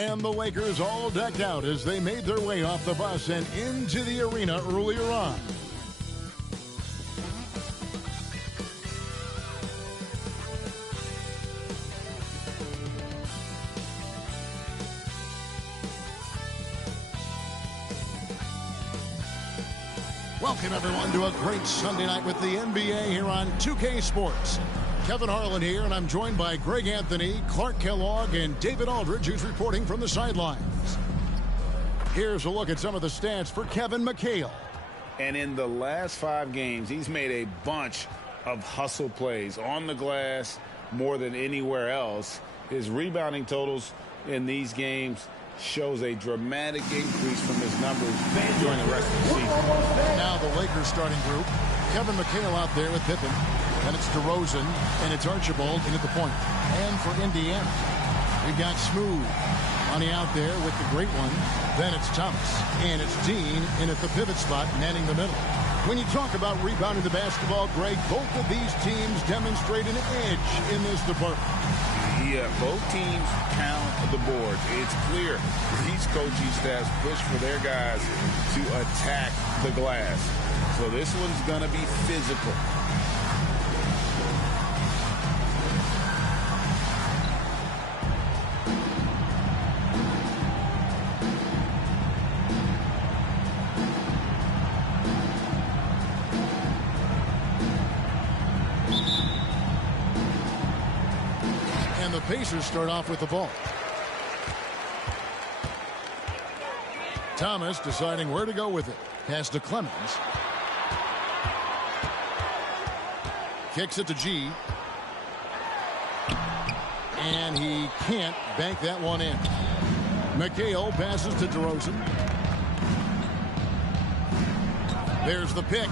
And the Lakers all decked out as they made their way off the bus and into the arena earlier on. Welcome, everyone, to a great Sunday night with the NBA here on 2K Sports. Kevin Harlan here, and I'm joined by Greg Anthony, Clark Kellogg, and David Aldridge, who's reporting from the sidelines. Here's a look at some of the stats for Kevin McHale. And in the last 5 games, he's made a bunch of hustle plays on the glass more than anywhere else. His rebounding totals in these games shows a dramatic increase from his numbers during the rest of the season. Now the Lakers starting group. Kevin McHale out there with Pippen. Then it's DeRozan, and it's Archibald in at the point. And for Indiana, we've got Smooth. Money out there with the great one. Then it's Thomas. And it's Dean in at the pivot spot, manning the middle. When you talk about rebounding the basketball, Greg, both of these teams demonstrate an edge in this department. Yeah, both teams pound the boards. It's clear these coaching staffs push for their guys to attack the glass. So this one's going to be physical. And the Pacers start off with the ball. Thomas deciding where to go with it. Pass to Clemens. Kicks it to G. And he can't bank that one in. McHale passes to DeRozan. There's the pick.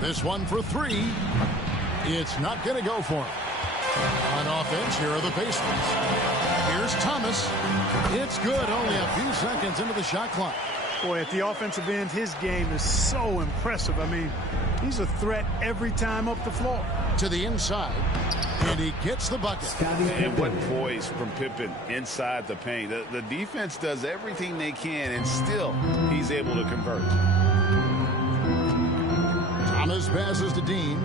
This one for 3. It's not going to go for him. On offense, here are the Pacers. Here's Thomas. It's good. Only a few seconds into the shot clock. Boy, at the offensive end, his game is so impressive. I mean, he's a threat every time up the floor. To the inside, and he gets the bucket. And what poise from Pippen inside the paint. The defense does everything they can, and still he's able to convert. Thomas passes to Dean.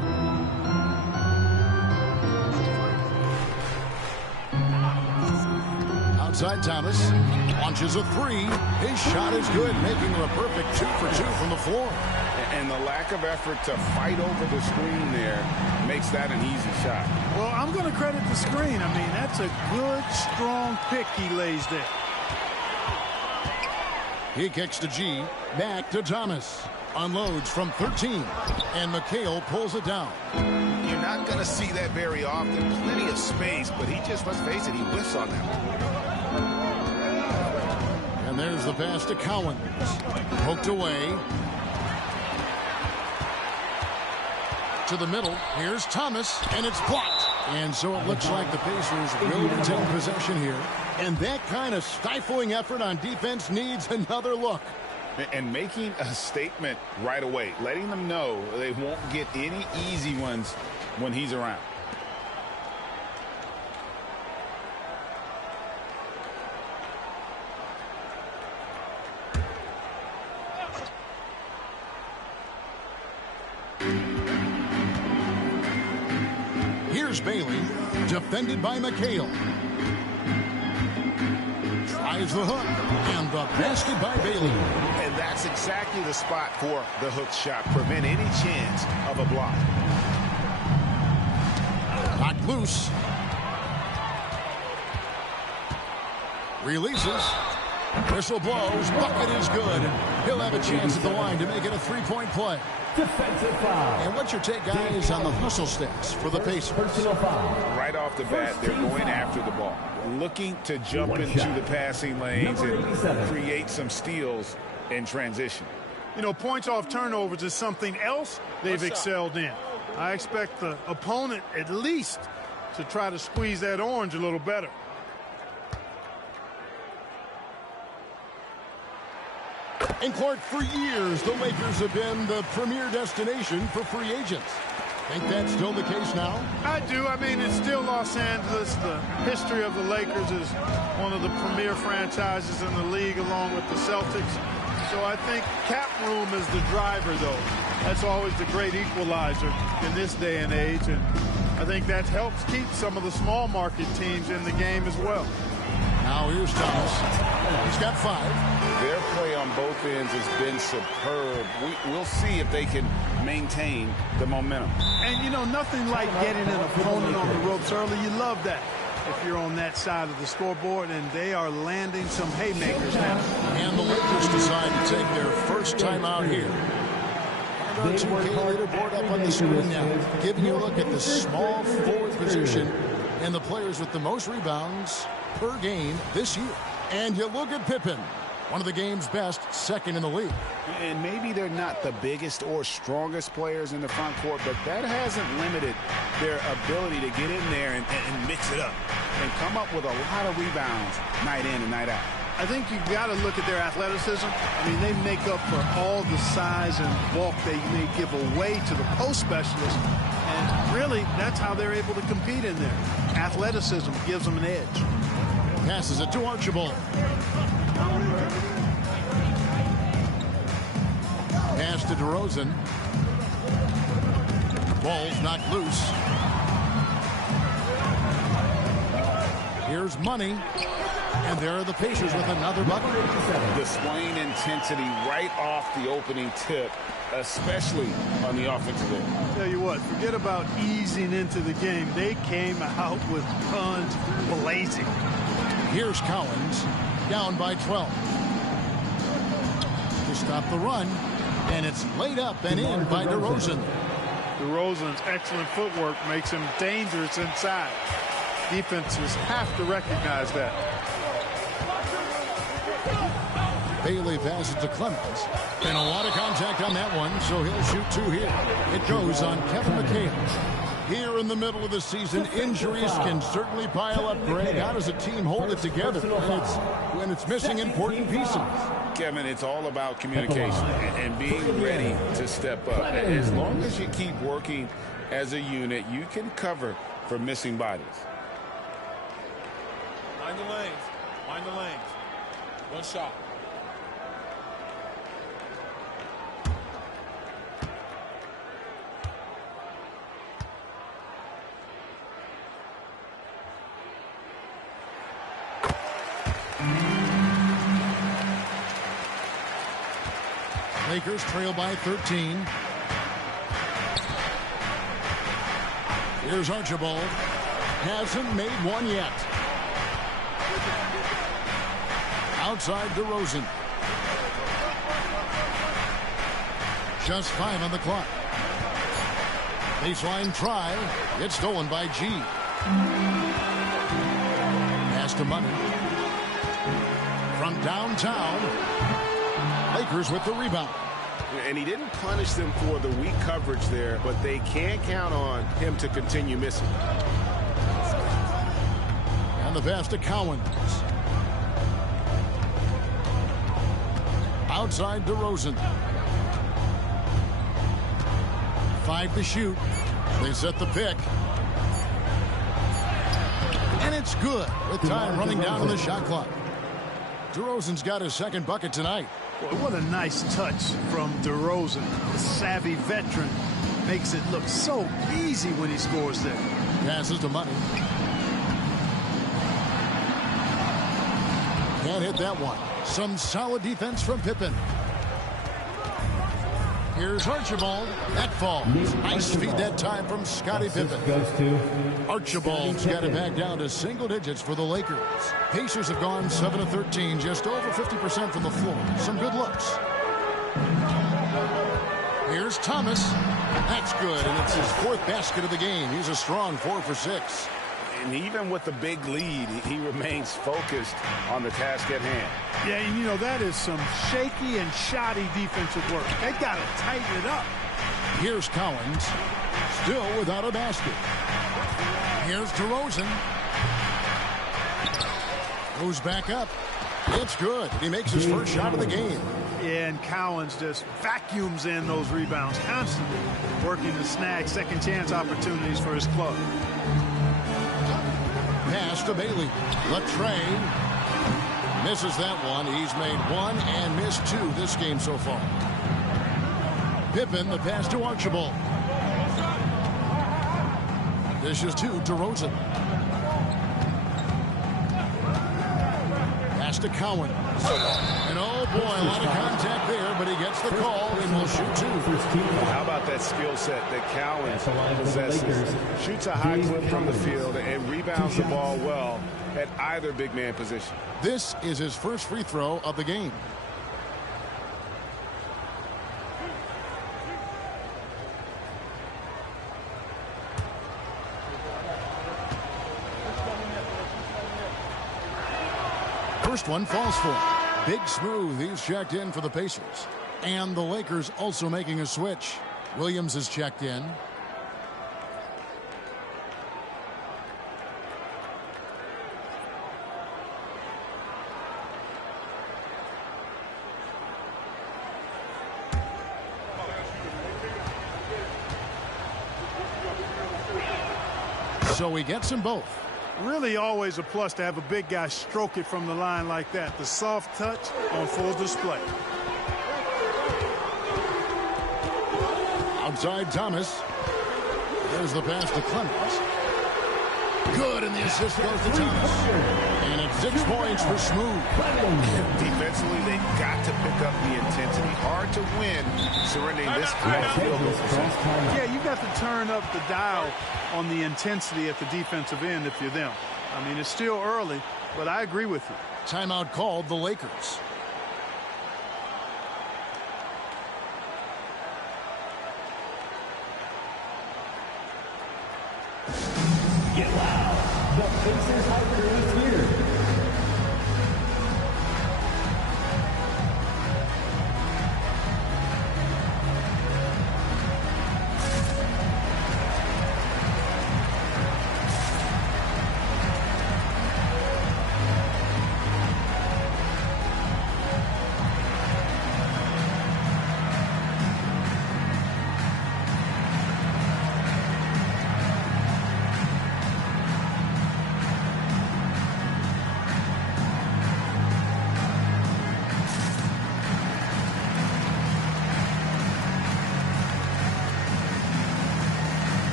Outside Thomas launches a 3. His shot is good, making him a perfect 2 for 2 from the floor. And the lack of effort to fight over the screen there makes that an easy shot. Well, I'm going to credit the screen. I mean, that's a good, strong pick he lays there. He kicks to G. Back to Thomas. Unloads from 13. And McHale pulls it down. You're not going to see that very often. Plenty of space, but he just, let's face it, he whiffs on that one. And there's the pass to Cowens. Poked away. To the middle. Here's Thomas, and it's blocked. And so it looks like the Pacers will retain possession here. And that kind of stifling effort on defense needs another look. And making a statement right away, letting them know they won't get any easy ones when he's around. Here's Bailey, defended by McHale. Tries the hook, and the basket by Bailey. And that's exactly the spot for the hook shot. Prevent any chance of a block. Knocked loose. Releases. Whistle blows. Bucket is good. He'll have a chance at the line to make it a 3-point play. Defensive foul. And what's your take, guys, on the hustle stats for the Pacers? Personal foul. Right off the bat, they're going after the ball. Looking to jump into the passing lanes and create some steals in transition. You know, points off turnovers is something else they've excelled in. I expect the opponent at least to try to squeeze that orange a little better. And Clark, for years, the Lakers have been the premier destination for free agents. Think that's still the case now? I do. I mean, it's still Los Angeles. The history of the Lakers is one of the premier franchises in the league, along with the Celtics. So I think cap room is the driver, though. That's always the great equalizer in this day and age. And I think that helps keep some of the small market teams in the game as well. Now here's Thomas. He's got 5. Their play on both ends has been superb. We'll see if they can maintain the momentum. And, you know, nothing like getting an opponent on the ropes early. You love that if you're on that side of the scoreboard, and they are landing some haymakers now. And the Lakers decide to take their first time out here. And our 2K leaderboard up on the screen now, giving you a look at the small forward position and the players with the most rebounds per game this year. And you look at Pippen, one of the game's best, second in the league. And maybe they're not the biggest or strongest players in the front court, but that hasn't limited their ability to get in there and mix it up and come up with a lot of rebounds night in and night out. I think you've got to look at their athleticism. I mean, they make up for all the size and bulk they may give away to the post specialists. And really, that's how they're able to compete in there. Athleticism gives them an edge. Passes it to Archibald. Pass to DeRozan. Ball's knocked loose. Here's Money. And there are the Pacers with another bucket. Displaying intensity right off the opening tip, especially on the offensive end. Tell you what, forget about easing into the game. They came out with guns blazing. Here's Collins, down by 12. To stop the run, and it's laid up and in by DeRozan. DeRozan's excellent footwork makes him dangerous inside. Defenses have to recognize that. Bailey passes to Clemens. And a lot of contact on that one, so he'll shoot 2 here. It goes on Kevin McHale. Here in the middle of the season, injuries can certainly pile up, Greg. How does a team hold it together when it's missing important pieces? Kevin, it's all about communication and being ready to step up. As long as you keep working as a unit, you can cover for missing bodies. Mind the lanes. Mind the lanes. One shot. Lakers trail by 13. Here's Archibald. Hasn't made one yet. Outside DeRozan. Just 5 on the clock. Baseline try. It's stolen by G. Pass to Money. From downtown. Lakers with the rebound. And he didn't punish them for the weak coverage there, but they can't count on him to continue missing. And the pass to Cowens. Outside DeRozan. 5 to shoot. They set the pick. And it's good with time running down on the shot clock. DeRozan's got his second bucket tonight. Boy, what a nice touch from DeRozan. The savvy veteran makes it look so easy when he scores there. Passes to Money. Can't hit that one. Some solid defense from Pippen. Here's Archibald. That falls. Nice feed that time from Scottie Pippen. Archibald's got it back down to single digits for the Lakers. Pacers have gone 7 of 13, just over 50% from the floor. Some good looks. Here's Thomas. That's good, and it's his 4th basket of the game. He's a strong 4 for 6. And even with the big lead, he remains focused on the task at hand. Yeah, and you know, that is some shaky and shoddy defensive work. They got to tighten it up. Here's Collins, still without a basket. Here's DeRozan. Goes back up. It's good. He makes his first shot of the game. Yeah, and Cowens just vacuums in those rebounds, constantly working to snag second chance opportunities for his club. Pass to Bailey. Latrey misses that one. He's made one and missed two this game so far. Pippen, the pass to Archibald. Dishes to DeRozan. Pass to Cowan. And oh boy, a lot of contact there, but he gets the call and will shoot two. How about that skill set that Cowens possesses? Shoots a high clip from the field and rebounds the ball well at either big man position. This is his first free throw of the game. First one falls for him. Big Smooth, he's checked in for the Pacers. And the Lakers also making a switch. Williams is checked in. So he gets them both. Really always a plus to have a big guy stroke it from the line like that. The soft touch on full display. Outside Thomas. There's the pass to Clemens. Good, and the assist goes to Thomas. And it's 6 points for Smooth. Defensively, they've got to pick up the intensity. Hard to win surrendering this high field goal percentage. Yeah, you got to turn up the dial on the intensity at the defensive end if you're them. I mean, it's still early, but I agree with you. Timeout called the Lakers. Get loud. The Pacers Hyper is here.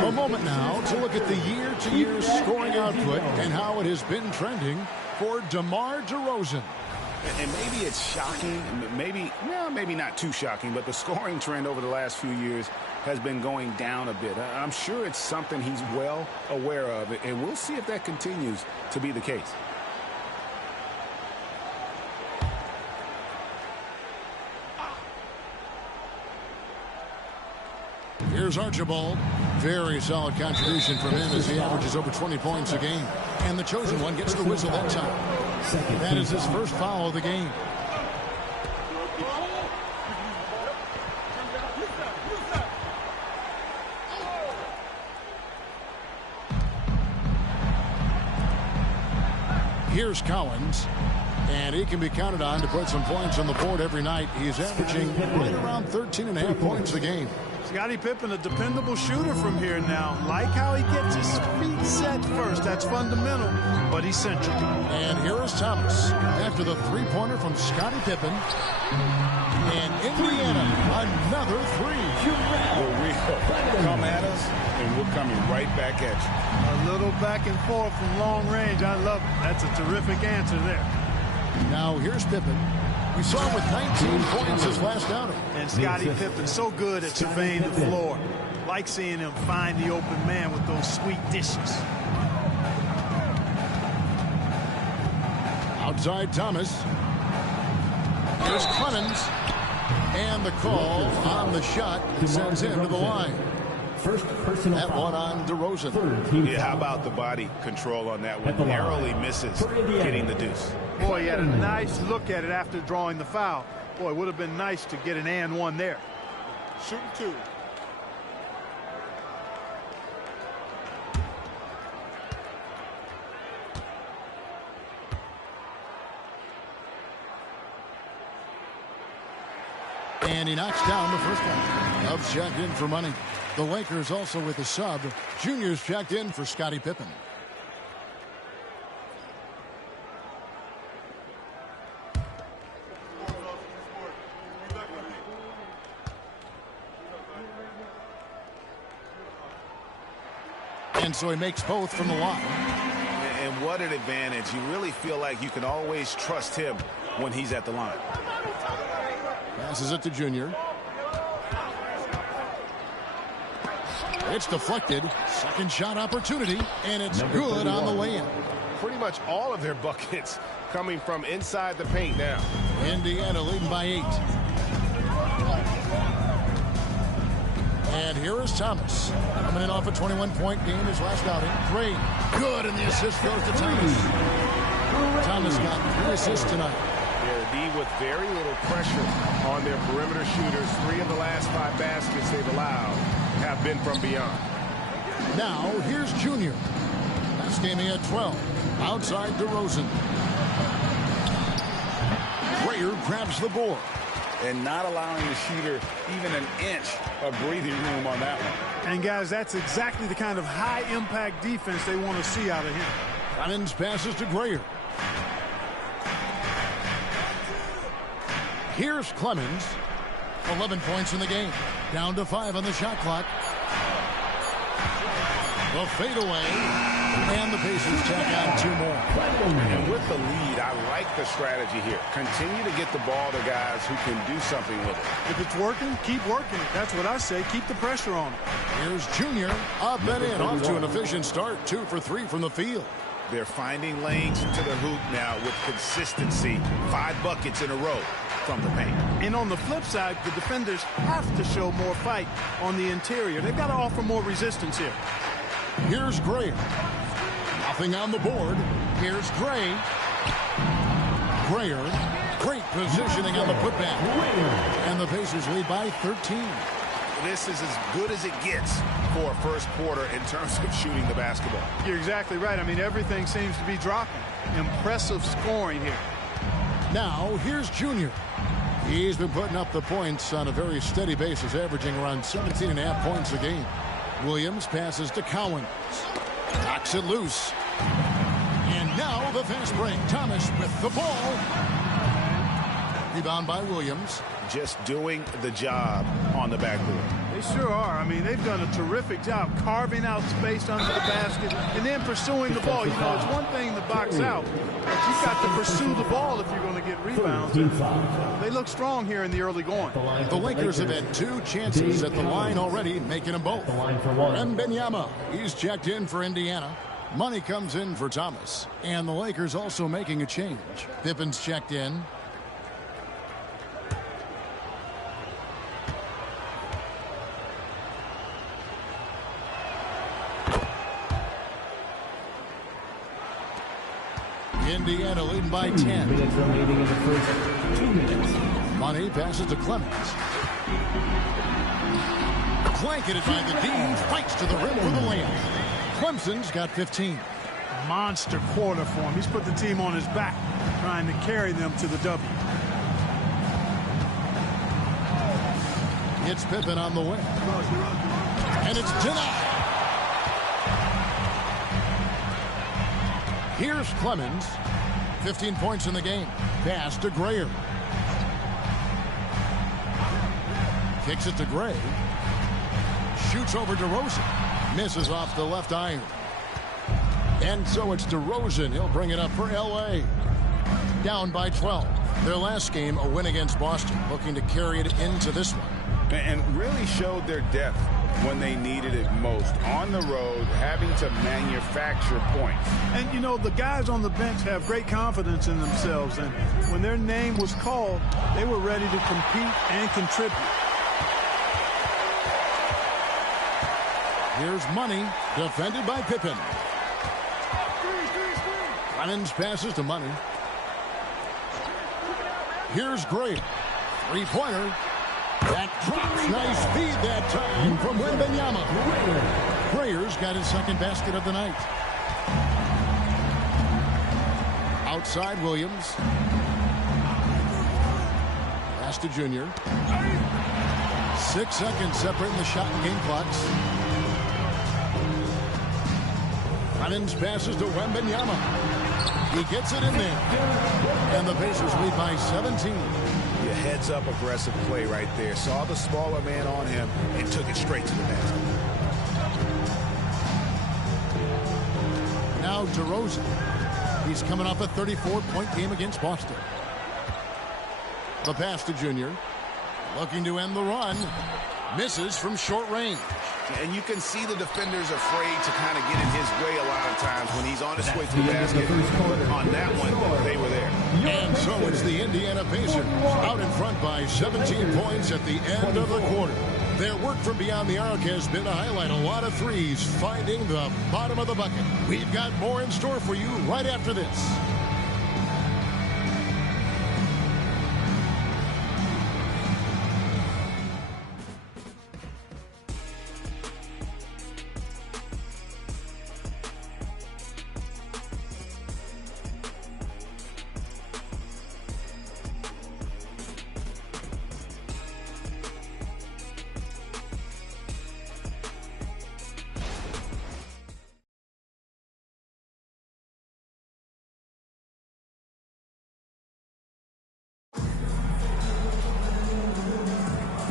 A moment now to look at the year-to-year scoring output and how it has been trending for DeMar DeRozan. And maybe it's shocking, maybe not too shocking, but the scoring trend over the last few years has been going down a bit. I'm sure it's something he's well aware of, and we'll see if that continues to be the case. Here's Archibald. Very solid contribution from him as he averages over 20 points a game. And the chosen one gets the whistle that time. That is his first foul of the game. Here's Cowens. And he can be counted on to put some points on the board every night. He's averaging right around 13.5 points a game. Scottie Pippen, a dependable shooter from here now. Like how he gets his feet set first. That's fundamental, but essential. And here is Thomas after the three-pointer from Scottie Pippen. And Indiana, another three. We'll come at us, and we're coming right back at you. A little back and forth from long range. I love it. That's a terrific answer there. Now here's Pippen. We saw him with 19 points his last outing. And Scottie Pippen so good at surveying the floor. Like seeing him find the open man with those sweet dishes. outside Thomas. Here's Clemens. And the call on the shot sends him to the line. First personal that one on DeRozan. Yeah, how about the body control on that one? Narrowly misses getting the deuce. Boy, he had a nice look at it after drawing the foul. Boy, it would have been nice to get an and one there. Shooting 2. And he knocks down the first one. Dubs checked in for money. The Lakers also with a sub. Junior's checked in for Scottie Pippen. And so he makes both from the line. And what an advantage. You really feel like you can always trust him when he's at the line. Passes it to Junior. It's deflected. Second shot opportunity, and it's good on the way in. Pretty much all of their buckets coming from inside the paint now. Indiana leading by 8. And here is Thomas. Coming in off a 21-point game his last outing. Great. Good, and the assist goes to Thomas. Thomas got 3 assists tonight. They're D with very little pressure on their perimeter shooters. 3 of the last 5 baskets they've allowed have been from beyond. Now, here's Junior. Last game he had 12. Outside DeRozan. Grayer grabs the board. And not allowing the shooter even an inch of breathing room on that one. And, guys, that's exactly the kind of high-impact defense they want to see out of him. Clemens passes to Grayer. Here's Clemens. 11 points in the game. Down to 5 on the shot clock. The fadeaway. And the Pacers check on 2 more. And with the lead, I like the strategy here. Continue to get the ball to guys who can do something with it. If it's working, keep working it. That's what I say. Keep the pressure on it. Here's Junior. Up and in. Off to an efficient start. 2 for 3 from the field. They're finding lanes to the hoop now with consistency. 5 buckets in a row from the paint. And on the flip side, the defenders have to show more fight on the interior. They've got to offer more resistance here. Here's Gray. Nothing on the board. Here's Gray. Grayer. Great positioning on the putback. And the Pacers lead by 13. This is as good as it gets for a first quarter in terms of shooting the basketball. You're exactly right. I mean, everything seems to be dropping. Impressive scoring here. Now, here's Junior. He's been putting up the points on a very steady basis, averaging around 17.5 points a game. Williams passes to Cowens. Knocks it loose. And now the fast break. Thomas with the ball. Rebound by Williams. Just doing the job on the backboard. They sure are. I mean, they've done a terrific job carving out space under the basket and then pursuing the ball. You know, it's one thing to box out, but you've got to pursue the ball if you're going to get rebounds. They look strong here in the early going. The Lakers have had 2 chances at the line already, making them both. Wembanyama, he's checked in for Indiana. Money comes in for Thomas. And the Lakers also making a change. Pippen's checked in. Indiana leading by 10. Minutes remaining in the first 2 minutes. Money passes to Clemens. Blanketed by the Dean, fights to the rim for the layup. Clemson's got 15. Monster quarter for him. He's put the team on his back, trying to carry them to the W. It's Pippen on the wing. And it's denied. Here's Clemens. 15 points in the game. Pass to Grayer. Kicks it to Gray. Shoots over DeRozan. Misses off the left iron. And so it's DeRozan. He'll bring it up for L.A. Down by 12. Their last game, a win against Boston. Looking to carry it into this one. And really showed their depth when they needed it most. On the road, having to manufacture points. And, you know, the guys on the bench have great confidence in themselves. And when their name was called, they were ready to compete and contribute. Here's Money, defended by Pippen. Clemens passes to Money. Here's Gray. Three-pointer. That drops. Nice feed that time from Wembanyama. Grayer's got his second basket of the night. Outside Williams. Pass to Junior. 6 seconds separating the shot and game clocks. Clemens passes to Wembanyama. He gets it in there. And the Pacers lead by 17. Yeah, heads up aggressive play right there. Saw the smaller man on him and took it straight to the basket. Now DeRozan. He's coming off a 34-point game against Boston. The pass to Junior. Looking to end the run. Misses from short range. And you can see the defenders afraid to kind of get in his way a lot of times when he's on his way to the basket. On that one, they were there. And so it's the Indiana Pacers out in front by 17 points at the end of the quarter. Their work from beyond the arc has been to highlight a lot of threes, finding the bottom of the bucket. We've got more in store for you right after this.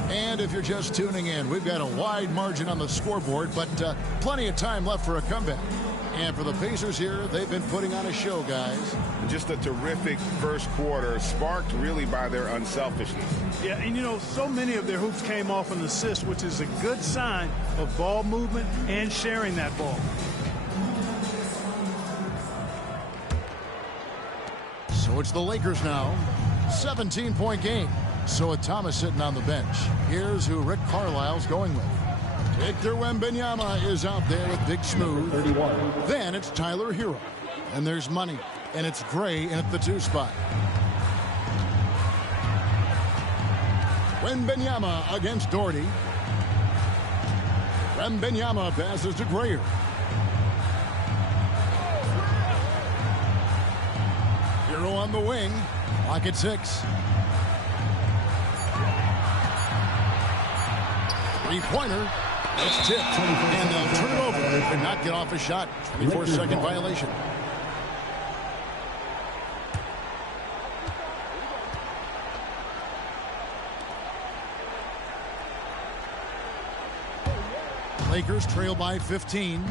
And if you're just tuning in, we've got a wide margin on the scoreboard, but plenty of time left for a comeback. And for the Pacers here, they've been putting on a show, guys. Just a terrific first quarter, sparked really by their unselfishness. Yeah, and you know, so many of their hoops came off an assist, which is a good sign of ball movement and sharing that ball. So it's the Lakers now. 17-point game. So with Thomas sitting on the bench, here's who Rick Carlisle's going with. Victor Wembanyama is out there with Big Smooth. 31. Then it's Tyler Hero. And there's Money. And it's Gray in at the 2 spot. Wembanyama against Doherty. Wembanyama passes to Grayer. Hero on the wing. Clock at 6. Three-pointer. It's tipped. And they'll turn it over. And not get off a shot. 24-second violation. Lakers trail by 15.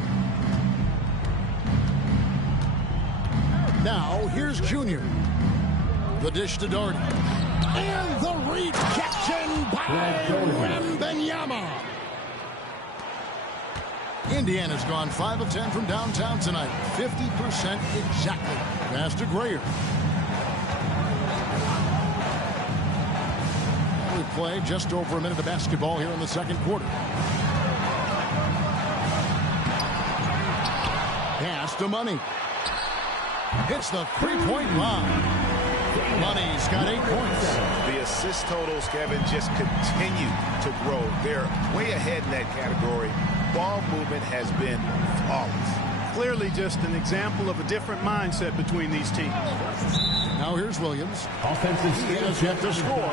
Now, here's Junior. The dish to Doherty. And the rejection by Wembanyama. Indiana's gone 5 of 10 from downtown tonight. 50% exactly. Pass to Grayer. We play just over a minute of basketball here in the second quarter. Pass to Money. Hits the three-point line. Money's got 8 points. The assist totals, Kevin, just continue to grow. They're way ahead in that category. Ball movement has been flawless. Clearly just an example of a different mindset between these teams. Now here's Williams. Offensive He has yet to score.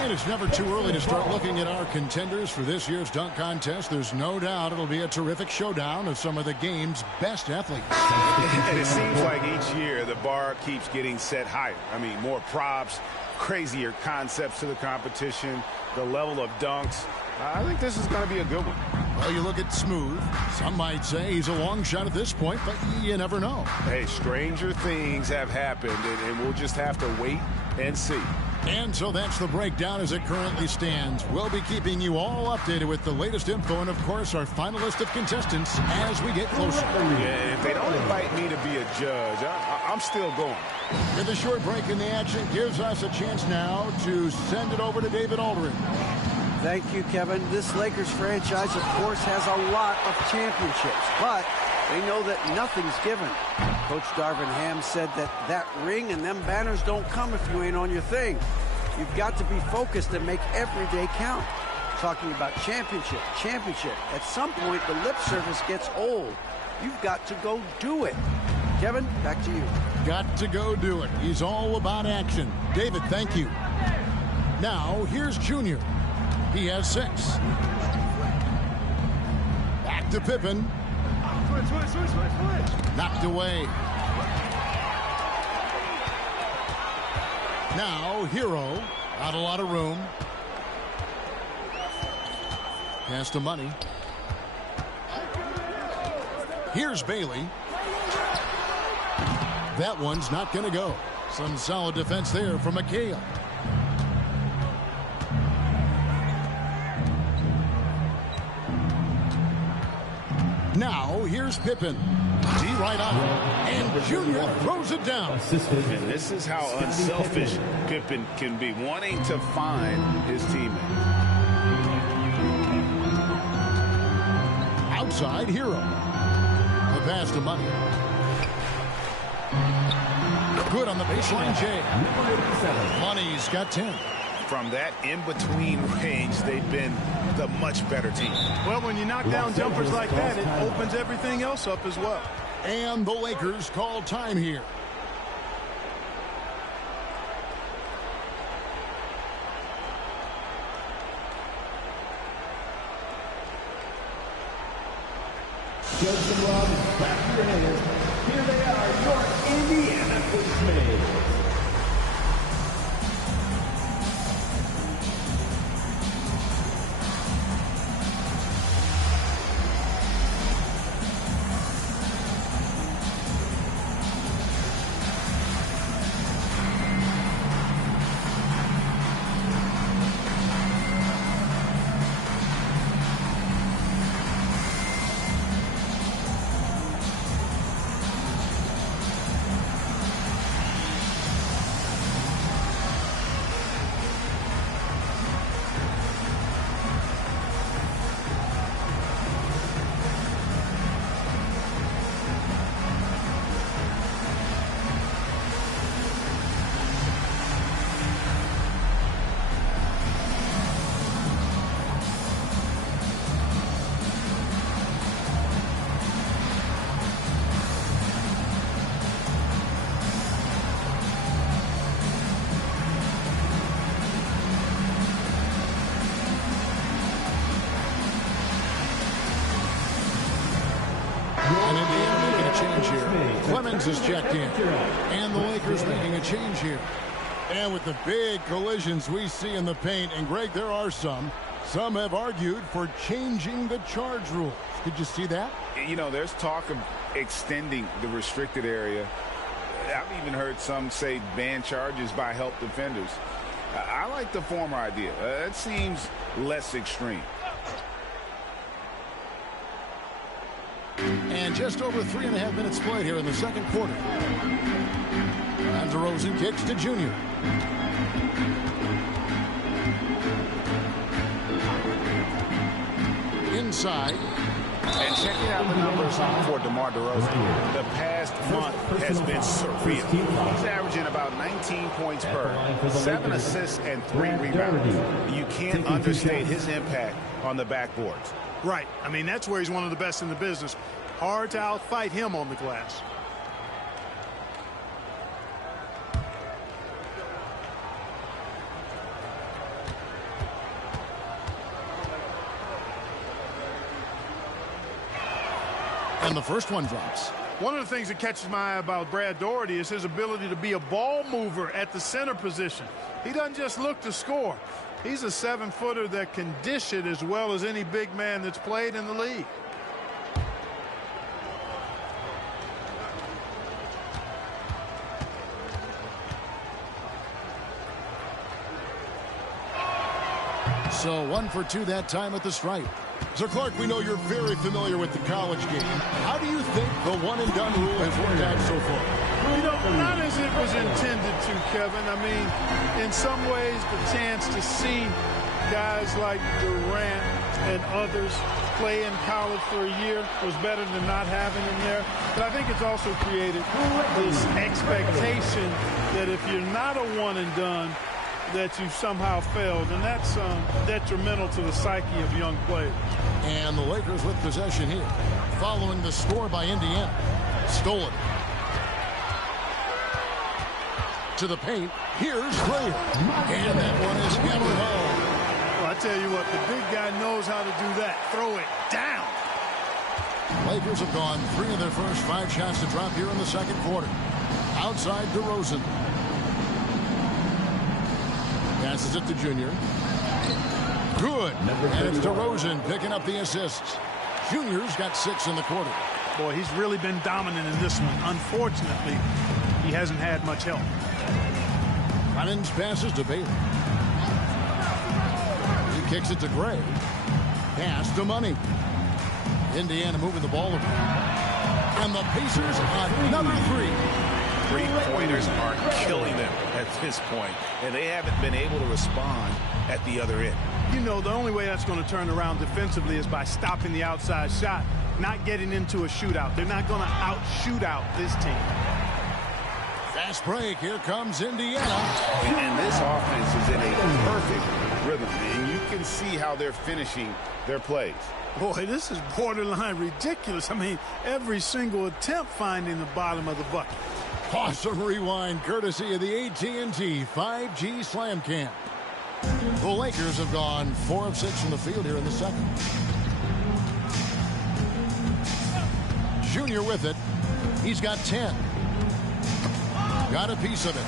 And it's never too early to start looking at our contenders for this year's dunk contest. There's no doubt it'll be a terrific showdown of some of the game's best athletes. And it seems like each year the bar keeps getting set higher. I mean, more props, crazier concepts to the competition, the level of dunks. I think this is going to be a good one. Well, you look at Smooth. Some might say he's a long shot at this point, but you never know. Hey, stranger things have happened, and we'll just have to wait and see. And so that's the breakdown as it currently stands. We'll be keeping you all updated with the latest info and, of course, our final list of contestants as we get closer. Yeah, if they don't invite me to be a judge, I'm still going. With a short break in the action gives us a chance now to send it over to David Aldridge. Thank you, Kevin. This Lakers franchise, of course, has a lot of championships, but they know that nothing's given. Coach Darvin Ham said that ring and them banners don't come if you ain't on your thing. You've got to be focused and make every day count. Talking about championship. At some point, the lip service gets old. You've got to go do it. Kevin, back to you. Got to go do it. He's all about action. David, thank you. Now, here's Junior. He has 6. Back to Pippen. Knocked away. Now, Hero. Not a lot of room. Pass to Money. Here's Bailey. That one's not going to go. Some solid defense there from McHale. Now, here's Pippen. D right on. And Junior throws it down. And this is how unselfish Pippen can be, wanting to find his teammate. Outside, Hero. The pass to Money. Good on the baseline, Jay. Money's got 10. From that in-between range, they've been the much better team. Well, when you knock down jumpers like that, it opens everything else up as well. And the Lakers call time here. Judge and Rob, back to your hands. Here they are, your Indiana Pacers. Clemens is checked in. And the Lakers making a change here. And with the big collisions we see in the paint, and Greg, there are some have argued for changing the charge rules. Did you see that? You know, there's talk of extending the restricted area. I've even heard some say ban charges by help defenders. I like the former idea. It seems less extreme. And just over 3.5 minutes played here in the second quarter. And DeRozan kicks to Junior. Inside. And checking out the numbers for DeMar DeRozan. The past month has been surreal. He's averaging about 19 points per, 7 assists and 3 rebounds. You can't understate his impact on the backboards. Right. I mean, that's where he's one of the best in the business. Hard to outfight him on the glass. And the first one drops. One of the things that catches my eye about Brad Daugherty is his ability to be a ball mover at the center position. He doesn't just look to score. He's a 7-footer that can dish it as well as any big man that's played in the league. So 1 for 2 that time at the stripe. So, Clark, we know you're very familiar with the college game. How do you think the one-and-done rule has worked out so far? You know, not as it was intended to, Kevin. I mean, in some ways, the chance to see guys like Durant and others play in college for a year was better than not having them there. But I think it's also created this expectation that if you're not a one-and-done, that you somehow failed, and that's detrimental to the psyche of young players. And the Lakers with possession here, following the score by Indiana. Stolen. To the paint. Here's Gray. And that one is hammered home. Well, I tell you what, the big guy knows how to do that. Throw it down. Lakers have gone 3 of their first 5 shots to drop here in the second quarter. Outside DeRozan. Passes it to Junior. Good. And it's DeRozan picking up the assists. Junior's got 6 in the quarter. Boy, he's really been dominant in this one. Unfortunately, he hasn't had much help. Clemens passes to Bailey. He kicks it to Gray. Pass to Money. Indiana moving the ball around. And the Pacers on another 3. Three-pointers are killing them at this point, and they haven't been able to respond at the other end. You know, the only way that's going to turn around defensively is by stopping the outside shot, not getting into a shootout. They're not going to out-shoot out this team. Fast break. Here comes Indiana. And this offense is in a perfect rhythm, and you can see how they're finishing their plays. Boy, this is borderline ridiculous. I mean, every single attempt finding the bottom of the bucket. Awesome rewind courtesy of the AT&T 5G Slam Cam. The Lakers have gone 4 of 6 from the field here in the second. Junior with it. He's got 10. Got a piece of it.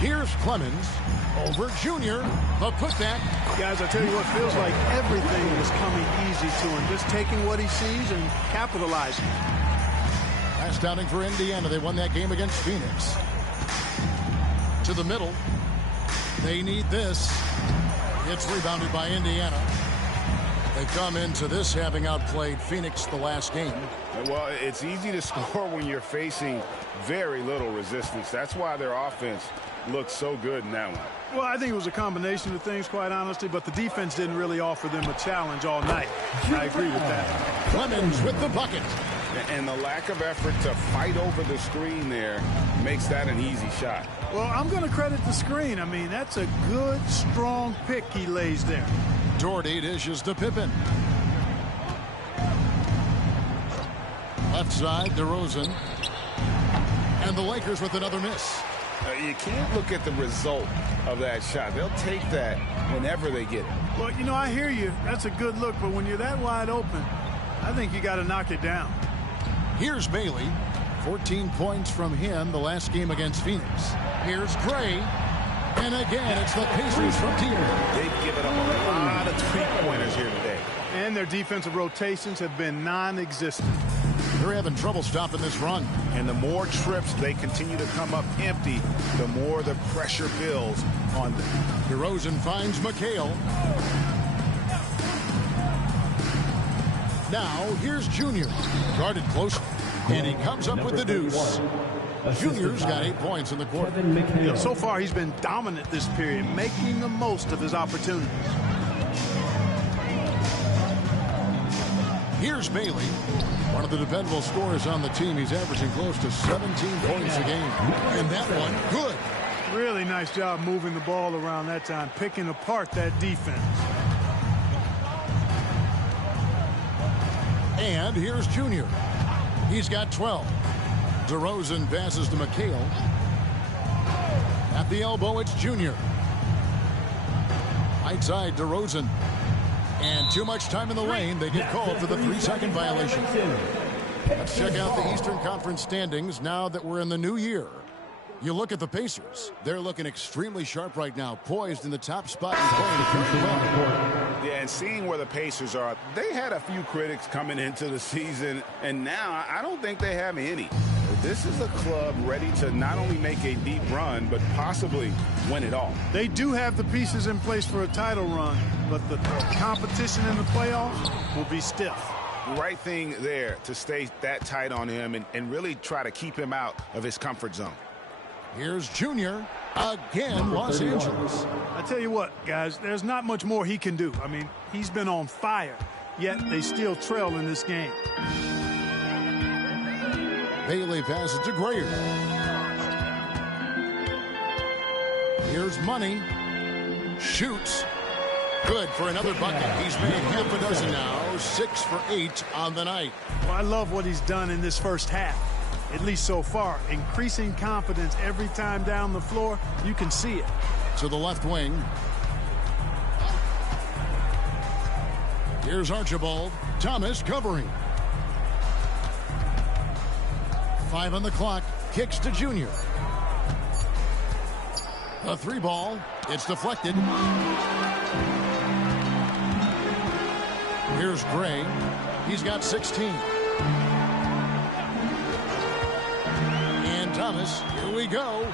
Here's Clemens over Junior. The putback. Guys, I tell you what, feels like everything is coming easy to him. Just taking what he sees and capitalizing. Last outing for Indiana. They won that game against Phoenix. To the middle. They need this. It's rebounded by Indiana. They come into this having outplayed Phoenix the last game. Well, it's easy to score when you're facing very little resistance. That's why their offense looked so good in that one. Well, I think it was a combination of things, quite honestly, but the defense didn't really offer them a challenge all night. I agree with that. Clemens with the bucket. And the lack of effort to fight over the screen there makes that an easy shot. Well, I'm going to credit the screen. I mean, that's a good, strong pick he lays there. Doherty dishes to Pippen. Left side, DeRozan. And the Lakers with another miss. You can't look at the result of that shot. They'll take that whenever they get it. Well, you know, I hear you. That's a good look, but when you're that wide open, I think you got to knock it down. Here's Bailey. 14 points from him the last game against Phoenix. Here's Gray. And again, it's the Pacers from Teeter. They've given up a lot of three-pointers here today. And their defensive rotations have been non-existent. They're having trouble stopping this run. And the more trips they continue to come up empty, the more the pressure builds on them. DeRozan finds McHale. Now, here's Junior. Guarded close. And he comes up with the deuce. Junior's got 8 points in the quarter. You know, so far, he's been dominant this period, making the most of his opportunities. Here's Bailey. One of the dependable scorers on the team. He's averaging close to 17 points a game. And that one, good. Really nice job moving the ball around that time, picking apart that defense. And here's Junior. He's got 12. DeRozan passes to McHale. At the elbow, it's Junior. Right side, DeRozan. And too much time in the lane. They get called for the 3-second violation. Let's check out the Eastern Conference standings now that we're in the new year. You look at the Pacers. They're looking extremely sharp right now, poised in the top spot and playing very well. Yeah, and seeing where the Pacers are, they had a few critics coming into the season, and now I don't think they have any. This is a club ready to not only make a deep run, but possibly win it all. They do have the pieces in place for a title run, but the competition in the playoffs will be stiff. Right thing there to stay that tight on him and really try to keep him out of his comfort zone. Here's Junior again, Los Angeles. I tell you what, guys, there's not much more he can do. I mean, he's been on fire, yet they still trail in this game. Bailey passes to Grayer. Here's Money. Shoots. Good for another bucket. He's made half a dozen now. 6 for 8 on the night. Well, I love what he's done in this first half, at least so far. Increasing confidence every time down the floor. You can see it. To the left wing. Here's Archibald. Thomas covering. 5 on the clock. Kicks to Junior. A 3-ball. It's deflected. Here's Gray. He's got 16. And Thomas. Here we go.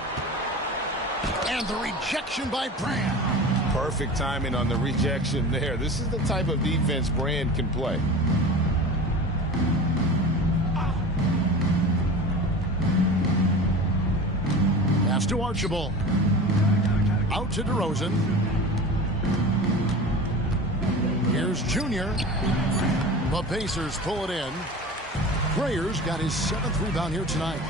And the rejection by Brand. Perfect timing on the rejection there. This is the type of defense Brand can play. Pass to Archibald. Out to DeRozan. Here's Junior. The Pacers pull it in. Grayer's got his 7th rebound here tonight.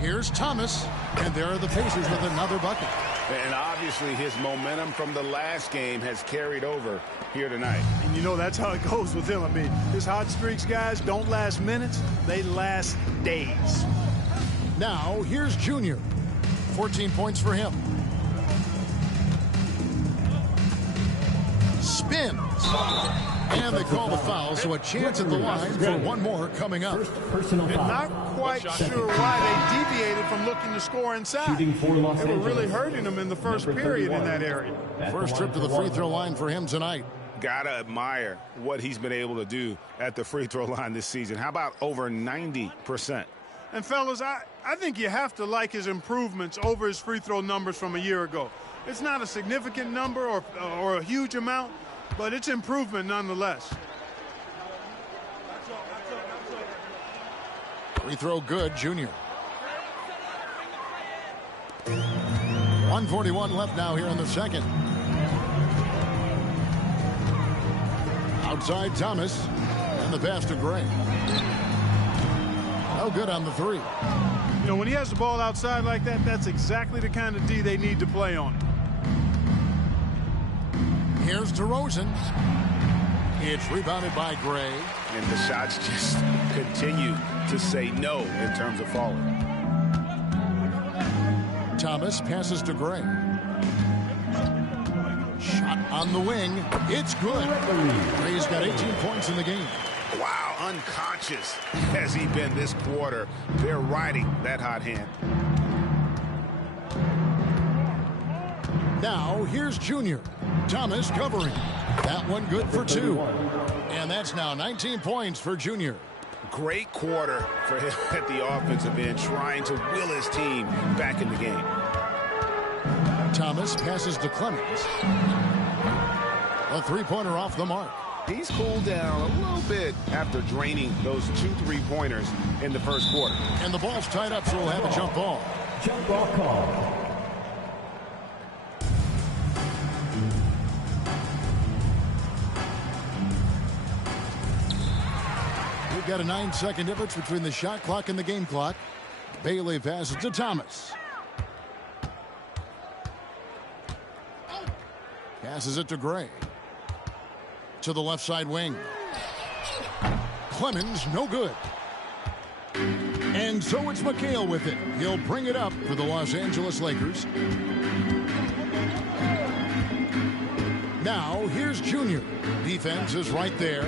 Here's Thomas. And there are the Pacers with another bucket. And obviously his momentum from the last game has carried over here tonight. And you know that's how it goes with him. I mean, his hot streaks, guys, don't last minutes. They last days. Now, here's Junior. 14 points for him. Spins. And they call the foul, so a chance at the line for one more coming up. And not quite sure why they deviated from looking to score inside. They were really hurting them in the first period in that area. First trip to the free throw line for him tonight. Gotta admire what he's been able to do at the free throw line this season. How about over 90%? And fellas, I think you have to like his improvements over his free throw numbers from a year ago. It's not a significant number or a huge amount, but it's improvement nonetheless. Free throw good, Junior. 1:41 left now here in the second. Outside Thomas, and the pass to Gray. No good on the 3. You know, when he has the ball outside like that, that's exactly the kind of D they need to play on. Here's DeRozan. It's rebounded by Gray. And the shots just continue to say no in terms of falling. Thomas passes to Gray. Shot on the wing. It's good. Gray's got 18 points in the game. Wow, unconscious has he been this quarter. They're riding that hot hand. Now, here's Junior. Thomas covering. That one good for 2. And that's now 19 points for Junior. Great quarter for him at the offensive end, trying to will his team back in the game. Thomas passes to Clemens. A 3-pointer off the mark. He's cooled down a little bit after draining those 2 3-pointers in the first quarter. And the ball's tied up, so we'll have a jump ball. Jump ball call. We've got a 9-second difference between the shot clock and the game clock. Bailey passes to Thomas. Passes it to Gray. To the left side wing. Clemens, no good. And so it's McHale with it. He'll bring it up for the Los Angeles Lakers. Now, here's Junior. Defense is right there.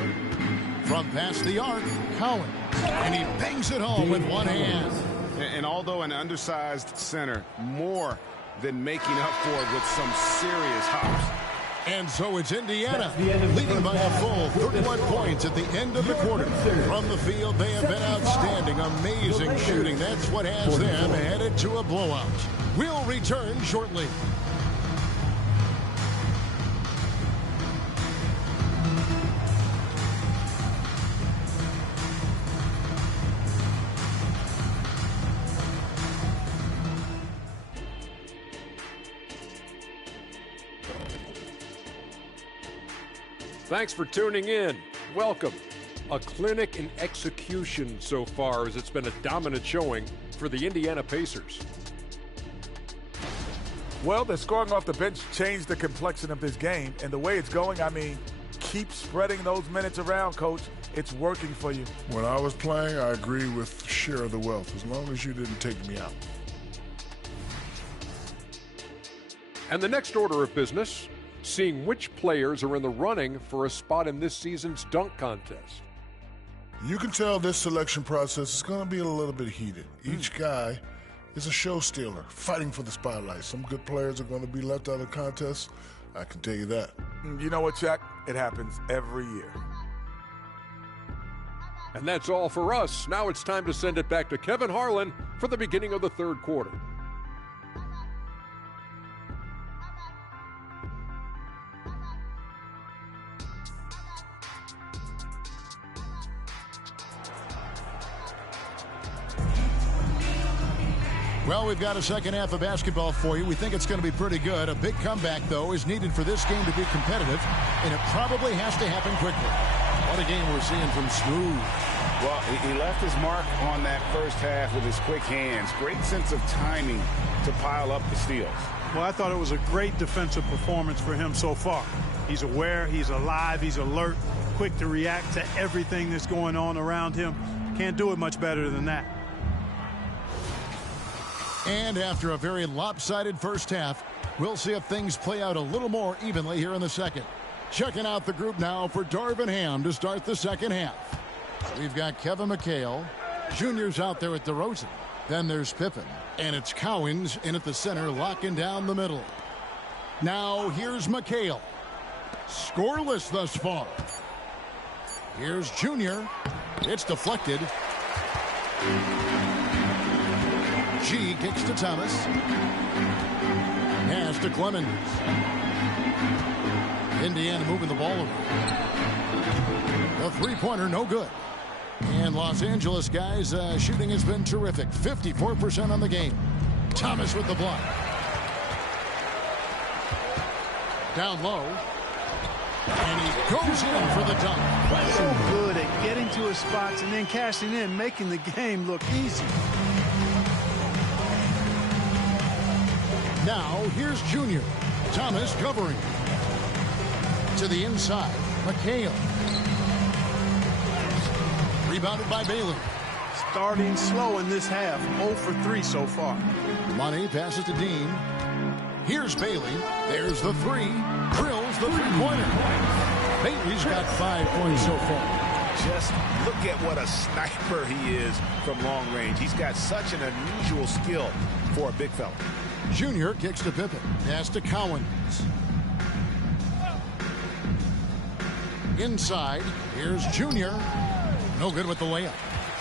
From past the arc, Collins. And he bangs it home with one hand. And although an undersized center, more than making up for it with some serious hops. And so it's Indiana leading by a full 31 points at the end of the quarter. From the field, they have been outstanding, amazing shooting. That's what has them headed to a blowout. We'll return shortly. Thanks for tuning in. Welcome. A clinic in execution so far, as it's been a dominant showing for the Indiana Pacers. Well, the scoring off the bench changed the complexion of this game. And the way it's going, I mean, keep spreading those minutes around, Coach. It's working for you. When I was playing, I agree with share of the wealth, as long as you didn't take me out. And the next order of business, seeing which players are in the running for a spot in this season's dunk contest. You can tell this selection process is going to be a little bit heated. Each guy is a show stealer, fighting for the spotlight. Some good players are going to be left out of the contest. I can tell you that. You know what, Chuck? It happens every year. And that's all for us. Now it's time to send it back to Kevin Harlan for the beginning of the third quarter. Well, we've got a second half of basketball for you. We think it's going to be pretty good. A big comeback, though, is needed for this game to be competitive, and it probably has to happen quickly. What a game we're seeing from Smooth. Well, he left his mark on that first half with his quick hands. Great sense of timing to pile up the steals. Well, I thought it was a great defensive performance for him so far. He's aware, he's alive, he's alert, quick to react to everything that's going on around him. Can't do it much better than that. And after a very lopsided first half, we'll see if things play out a little more evenly here in the second. Checking out the group now for Darvin Ham to start the second half. We've got Kevin McHale. Junior's out there with DeRozan. Then there's Pippen. And it's Cowens in at the center, locking down the middle. Now here's McHale. Scoreless thus far. Here's Junior. It's deflected. G kicks to Thomas. Pass to Clemens. Indiana moving the ball over. The three-pointer, no good. And Los Angeles, guys, shooting has been terrific. 54% on the game. Thomas with the block. Down low. And he goes in for the dunk. So good at getting to his spots and then cashing in, making the game look easy. Now, here's Junior. Thomas covering. To the inside. McHale. Rebounded by Bailey. Starting slow in this half. 0 for 3 so far. Money passes to Dean. Here's Bailey. There's the three. Drills the three-pointer. Bailey's got 5 points so far. Just look at what a sniper he is from long range. He's got such an unusual skill for a big fella. Junior kicks to Pippen. Pass to Cowens. Inside. Here's Junior. No good with the layup.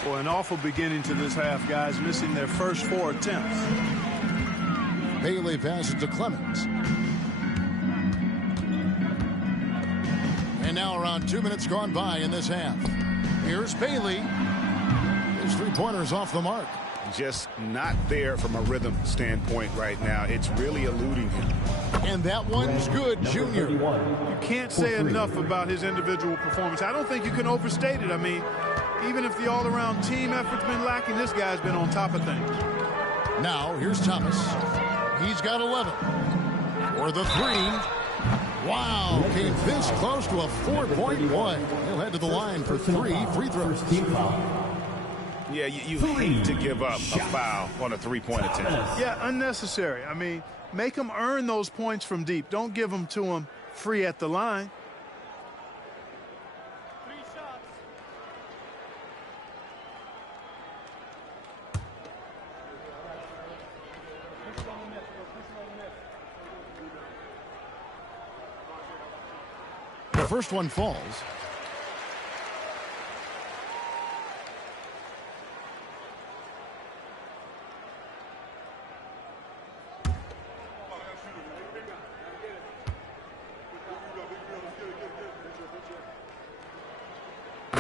Well, an awful beginning to this half, guys, missing their first 4 attempts. Bailey passes to Clemens. And now around 2 minutes gone by in this half. Here's Bailey. His three-pointer's off the mark. Just not there from a rhythm standpoint right now. It's really eluding him. And that one's good, Junior. You can't say enough about his individual performance. I don't think you can overstate it. I mean, even if the all-around team effort's been lacking, this guy's been on top of things. Now, here's Thomas. He's got 11. For the three. Wow, came this close to a 4-point play. He'll head to the line for 3 free throws. Yeah, you hate to give up a foul on a three-point attempt. Yeah, unnecessary. I mean, make them earn those points from deep. Don't give them to them free at the line. The first one falls.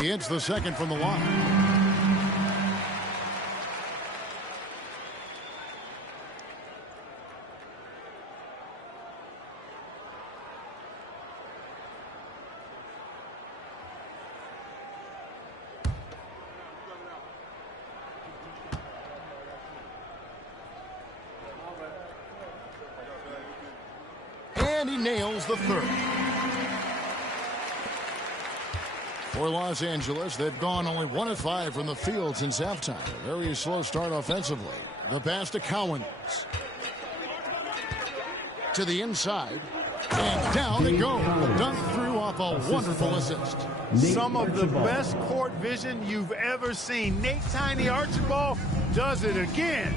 He hits the second from the line. And he nails the third. For Los Angeles, they've gone only 1 of 5 from the field since halftime. A very slow start offensively. The pass to Cowens. To the inside. And down it goes. Dunk through off a wonderful assist. Some of the best court vision you've ever seen. Nate Tiny Archibald does it again.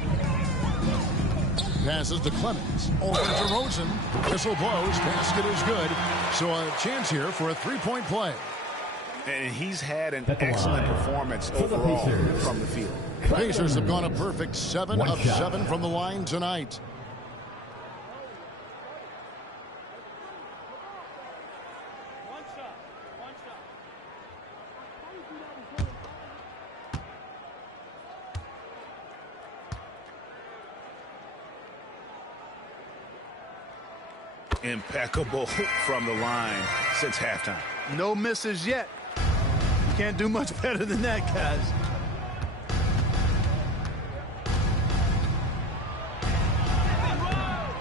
Passes to Clemens. Over to Rosen. Whistle blows. Basket is good. So a chance here for a three-point play. And he's had an excellent performance overall from the field. The Pacers have gone a perfect 7 of 7 from the line tonight. Impeccable from the line since halftime. No misses yet. Can't do much better than that, guys.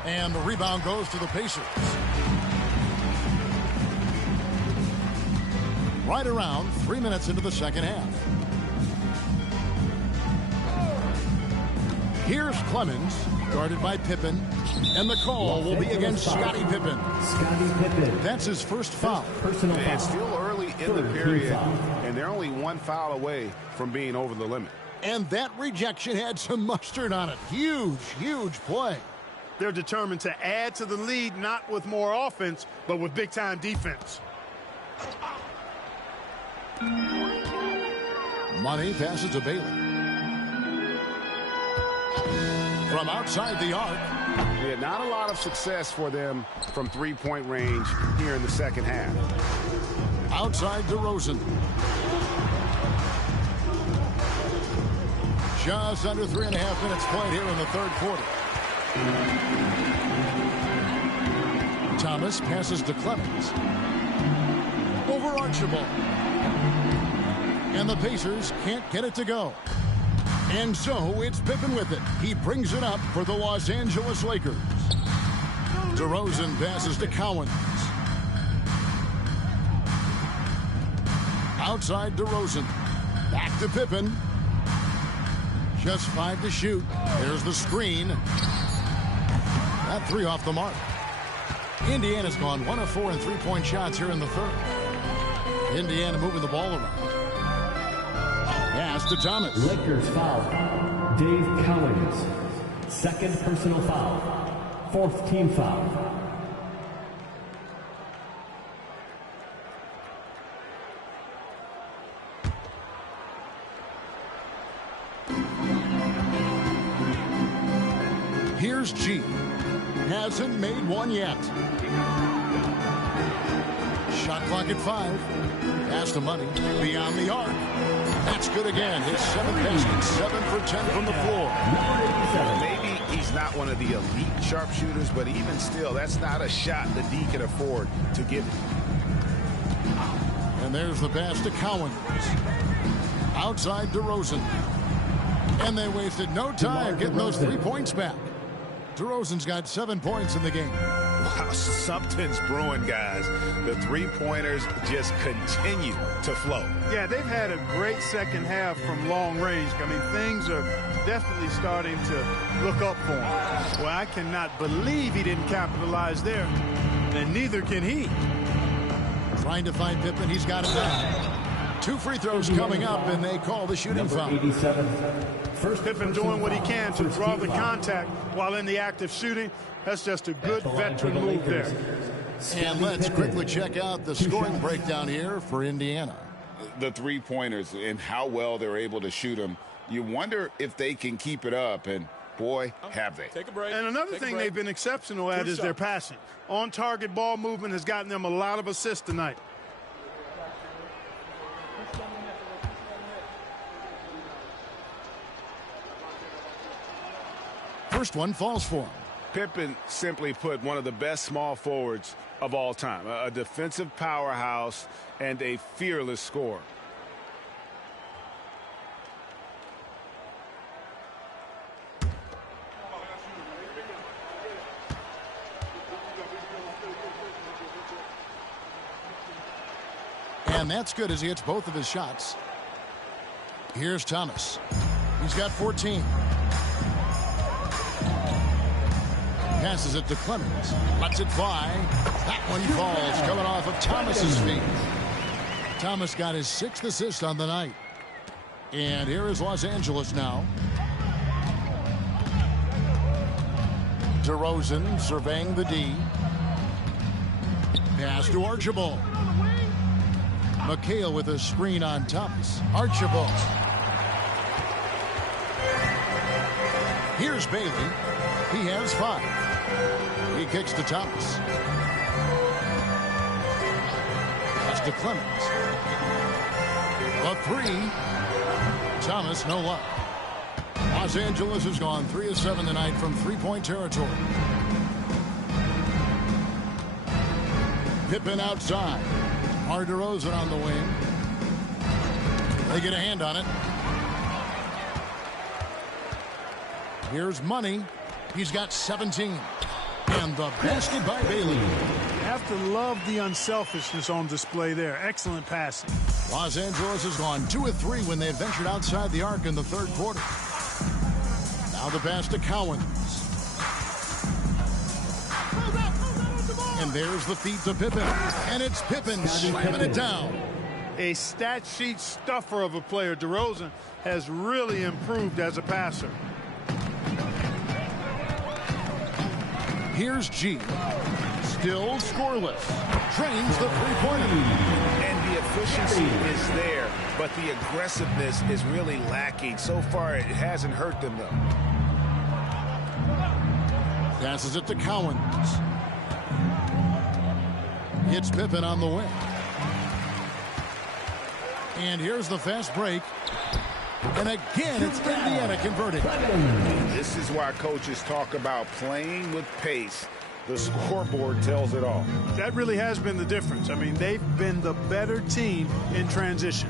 And the rebound goes to the Pacers. Right around 3 minutes into the second half. Here's Clemens, guarded by Pippen. And the call will be against Scottie Pippen. Scottie Pippen. That's his first foul. And it's still early in the period, and they're only 1 foul away from being over the limit. And that rejection had some mustard on it. Huge, huge play. They're determined to add to the lead, not with more offense, but with big-time defense. Money passes to Bailey. From outside the arc. Yeah, not a lot of success for them from three-point range here in the second half. Outside DeRozan. Just under 3.5 minutes played here in the third quarter. Thomas passes to Clemens. Over Archibald. And the Pacers can't get it to go. And so it's Pippen with it. He brings it up for the Los Angeles Lakers. DeRozan passes to Cowens. Outside DeRozan. Back to Pippen. Just 5 to shoot. There's the screen. That 3 off the mark. Indiana's gone 1 of 4 in three-point shots here in the third. Indiana moving the ball around. Pass to Thomas. Lakers foul. Dave Cowens. Second personal foul. 4th team foul. Here's G. Hasn't made one yet. Shot clock at 5. Pass to Money. Beyond the arc. That's good again. His 7th basket, 7 for 10 from the floor. Maybe he's not one of the elite sharpshooters, but even still, that's not a shot that D can afford to give him. And there's the pass to Cowens. Outside DeRozan. And they wasted no time getting those 3 points back. DeRozan's got 7 points in the game. Wow, something's brewing, guys. The three-pointers just continue to flow. Yeah, they've had a great second half from long range. I mean, things are definitely starting to look up for him. Well, I cannot believe he didn't capitalize there, and neither can he. Trying to find Pippen. He's got it now. 2 free throws coming up, and they call the shooting foul. Pippen doing what he can to draw the contact while in the act of shooting. That's just a good veteran move there. And let's quickly check out the scoring breakdown here for Indiana. The three-pointers and how well they're able to shoot them. You wonder if they can keep it up, and boy, have they. Take a break. And another thing they've been exceptional at is their passing. On-target ball movement has gotten them a lot of assists tonight. First one falls for him. Pippen, simply put, one of the best small forwards of all time. A defensive powerhouse and a fearless scorer. And that's good as he hits both of his shots. Here's Thomas. He's got 14. Passes it to Clemens. Lets it fly. That one falls, coming off of Thomas's feet. Thomas got his 6th assist on the night. And here is Los Angeles now. DeRozan surveying the D. Pass to Archibald. McHale with a screen on Thomas. Archibald. Here's Bailey. He has 5. He kicks to Thomas. Pass to Clemens. A 3. Thomas, no luck. Los Angeles has gone 3 of 7 tonight from three-point territory. Pippen outside. DeRozan on the wing. They get a hand on it. Here's Money. He's got 17. And the basket by Bailey. Have to love the unselfishness on display there. Excellent passing. Los Angeles has gone 2 of 3 when they ventured outside the arc in the third quarter. Now the pass to Cowens. And there's the feed to Pippen. And it's Pippen slamming it down. A stat sheet stuffer of a player. DeRozan has really improved as a passer. Here's G. Still scoreless. Trains the three-pointer. And the efficiency is there, but the aggressiveness is really lacking. So far, it hasn't hurt them, though. Passes it to Cowens. Hits Pippen on the wing. And here's the fast break. And again, it's Indiana converting. This is why coaches talk about playing with pace. The scoreboard tells it all. That really has been the difference. I mean, they've been the better team in transition.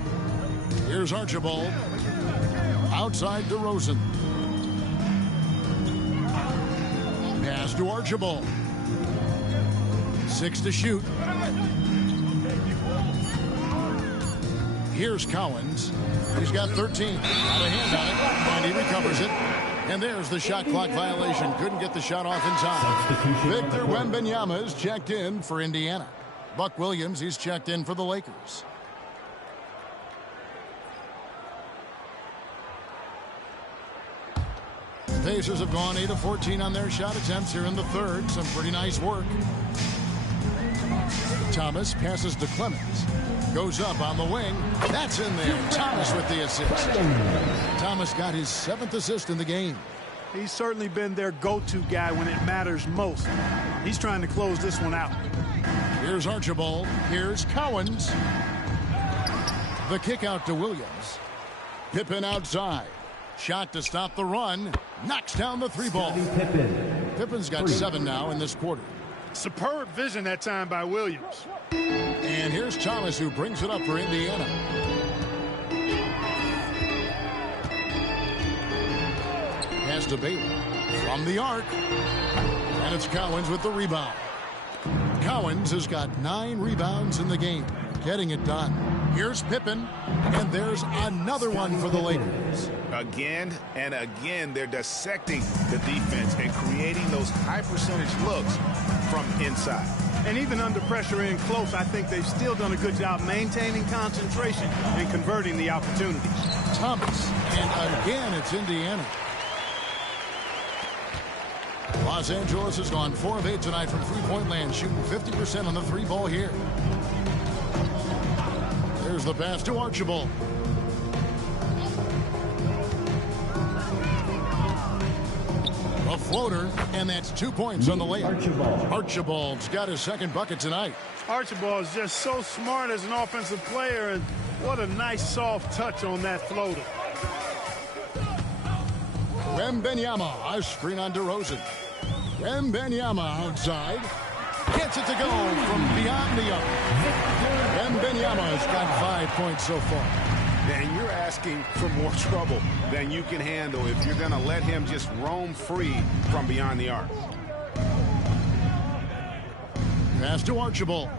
Here's Archibald. Outside DeRozan. Pass to Archibald. 6 to shoot. Here's Cowens. He's got 13. Got a hand on it, and he recovers it. And there's the shot clock violation. Couldn't get the shot off in time. Victor Wembanyama is checked in for Indiana. Buck Williams, he's checked in for the Lakers. Pacers have gone 8 of 14 on their shot attempts here in the third. Some pretty nice work. Thomas passes to Clemens. Goes up on the wing. That's in there. Thomas with the assist. Thomas got his 7th assist in the game. He's certainly been their go-to guy when it matters most. He's trying to close this one out. Here's Archibald. Here's Cowens. The kick out to Williams. Pippen outside. Shot to stop the run. Knocks down the 3-ball. Pippen's got 7 now in this quarter. Superb vision that time by Williams. And here's Thomas, who brings it up for Indiana. Pass to Bailey from the arc. And it's Cowens with the rebound. Cowens has got 9 rebounds in the game. Getting it done. Here's Pippen. And there's another one for the Lakers. Again and again, they're dissecting the defense and creating those high-percentage looks from inside. And even under pressure in close, I think they've still done a good job maintaining concentration and converting the opportunities. Thomas. And again, it's Indiana. Los Angeles has gone 4 of 8 tonight from three-point land, shooting 50% on the three ball here. There's the pass to Archibald. A floater, and that's 2 points on the layup. Archibald's got his second bucket tonight. Archibald is just so smart as an offensive player, and what a nice soft touch on that floater. Wembanyama, a screen on DeRozan. Wembanyama outside. Gets it to go from beyond the arc. Wembanyama's got 5 points so far. And you're asking for more trouble than you can handle if you're going to let him just roam free from beyond the arc. Pass to Archibald.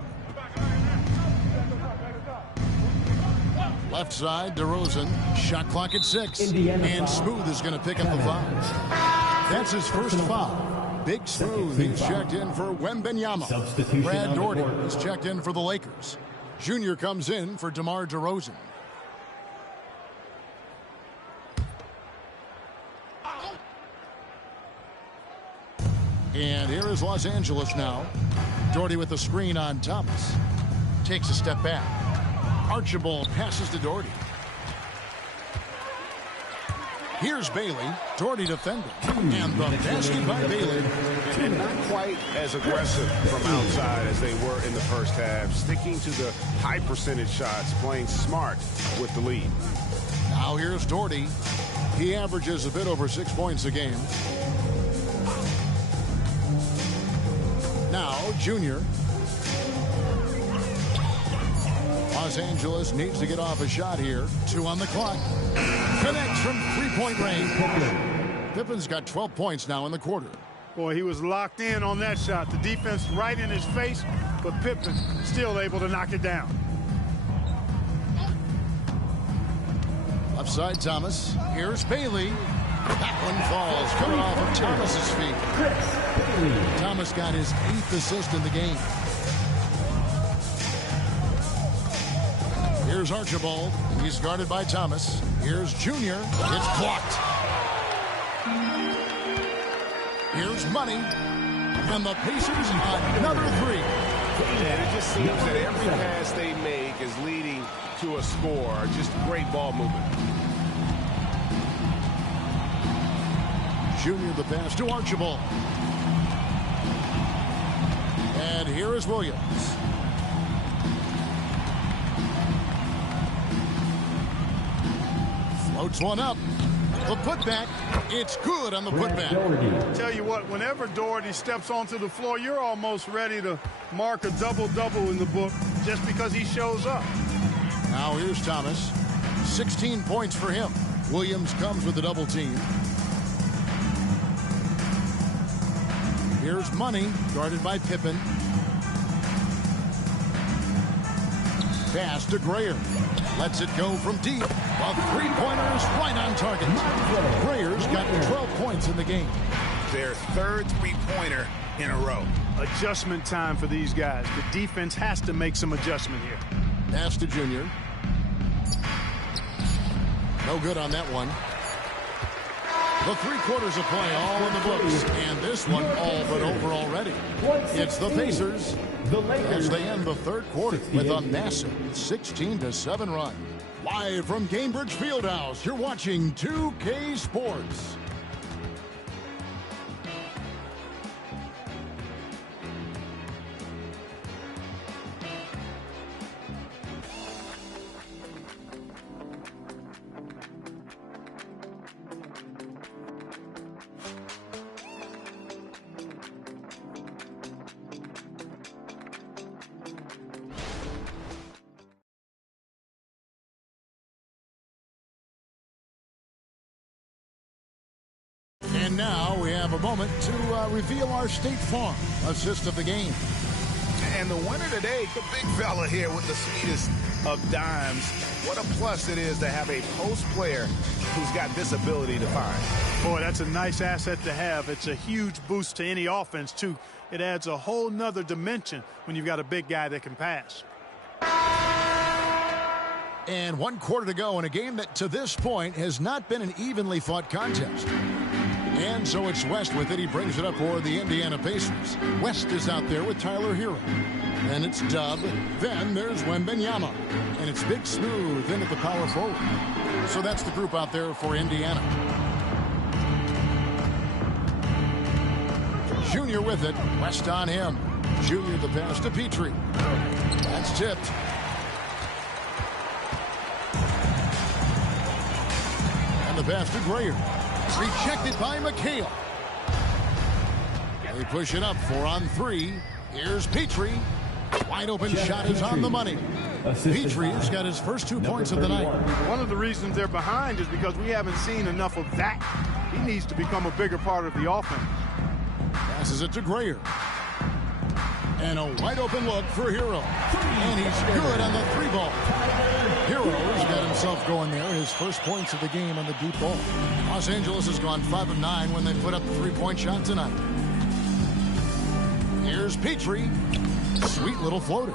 Left side, DeRozan. Shot clock at 6. And Smooth is going to pick up the foul. That's his first foul. Big Smooth, he's checked in for Wembanyama. Brad Daugherty is checked in for the Lakers. Junior comes in for DeMar DeRozan. And here is Los Angeles now. Daugherty with the screen on Thomas. Takes a step back. Archibald passes to Daugherty. Here's Bailey. Daugherty defending. And the basket by Bailey. And not quite as aggressive from outside as they were in the first half. Sticking to the high percentage shots. Playing smart with the lead. Now here's Daugherty. He averages a bit over 6 points a game. Now, Junior. Los Angeles needs to get off a shot here. 2 on the clock. Connects from three-point range. Pippen's got 12 points now in the quarter. Boy, he was locked in on that shot. The defense right in his face, but Pippen still able to knock it down. Left side, Thomas. Here's Bailey. That one falls, coming off of Thomas's feet. Thomas got his 8th assist in the game. Here's Archibald. He's guarded by Thomas. Here's Junior. It's blocked. Here's Money. And the Pacers another 3. And it just seems that every pass they make is leading to a score. Just great ball movement. Junior the pass to Archibald. And here is Williams. Floats one up. The putback. It's good on the putback. Tell you what, whenever Daugherty steps onto the floor, you're almost ready to mark a double-double in the book just because he shows up. Now here's Thomas. 16 points for him. Williams comes with a double team. Here's Money, guarded by Pippen. Pass to Grayer. Lets it go from deep. A three-pointer is right on target. Grayer's got 12 points in the game. Their third three-pointer in a row. Adjustment time for these guys. The defense has to make some adjustment here. Pass to Junior. No good on that one. The 3 quarters of play all in the books, and this one all but over already. It's the Pacers as they end the 3rd quarter with a massive 16-7 run. Live from Gainbridge Fieldhouse, you're watching 2K Sports. And now we have a moment to reveal our State Farm assist of the game. And the winner today, the big fella here with the sweetest of dimes. What a plus it is to have a post player who's got this ability to find. Boy, that's a nice asset to have. It's a huge boost to any offense, too. It adds a whole nother dimension when you've got a big guy that can pass. And 1 quarter to go in a game that to this point has not been an evenly fought contest. And so it's West with it. He brings it up for the Indiana Pacers. West is out there with Tyler Hero. Then it's Dub. Then there's Wembanyama. And it's Big Smooth in at the power forward. So that's the group out there for Indiana. Junior with it. West on him. Junior the pass to Petrie. That's tipped. And the pass to Grayer. Rejected by McHale. They push it up 4-on-3. Here's Petrie. Wide open shot is on the money. Petrie has got his first 2 points of the night. One of the reasons they're behind is because we haven't seen enough of that. He needs to become a bigger part of the offense. Passes it to Grayer. And a wide open look for Hero. And he's good on the 3-ball. Hero's got himself going there. His first points of the game on the deep ball. Los Angeles has gone 5 of 9 when they put up the 3-point shot tonight. Here's Petrie. Sweet little floater.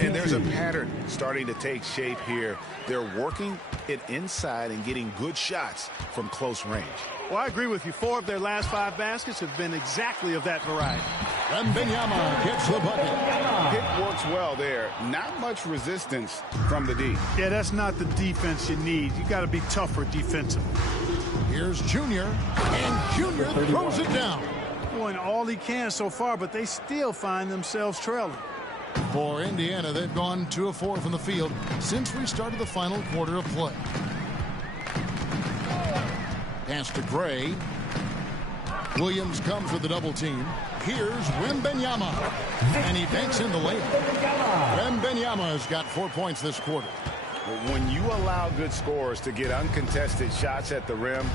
And there's a pattern starting to take shape here. They're working it inside and getting good shots from close range. Well, I agree with you. 4 of their last 5 baskets have been exactly of that variety. Wembanyama gets the bucket. It works well there. Not much resistance from the D. Yeah, that's not the defense you need. You got to be tougher defensively. Here's Junior. And Junior throws it down. Doing all he can so far, but they still find themselves trailing. For Indiana, they've gone 2 of 4 from the field since we started the final quarter of play. Pass to Gray. Williams comes with the double team. Here's Wembanyama. And he banks in the layup. Wembanyama has got 4 points this quarter. When you allow good scorers to get uncontested shots at the rim,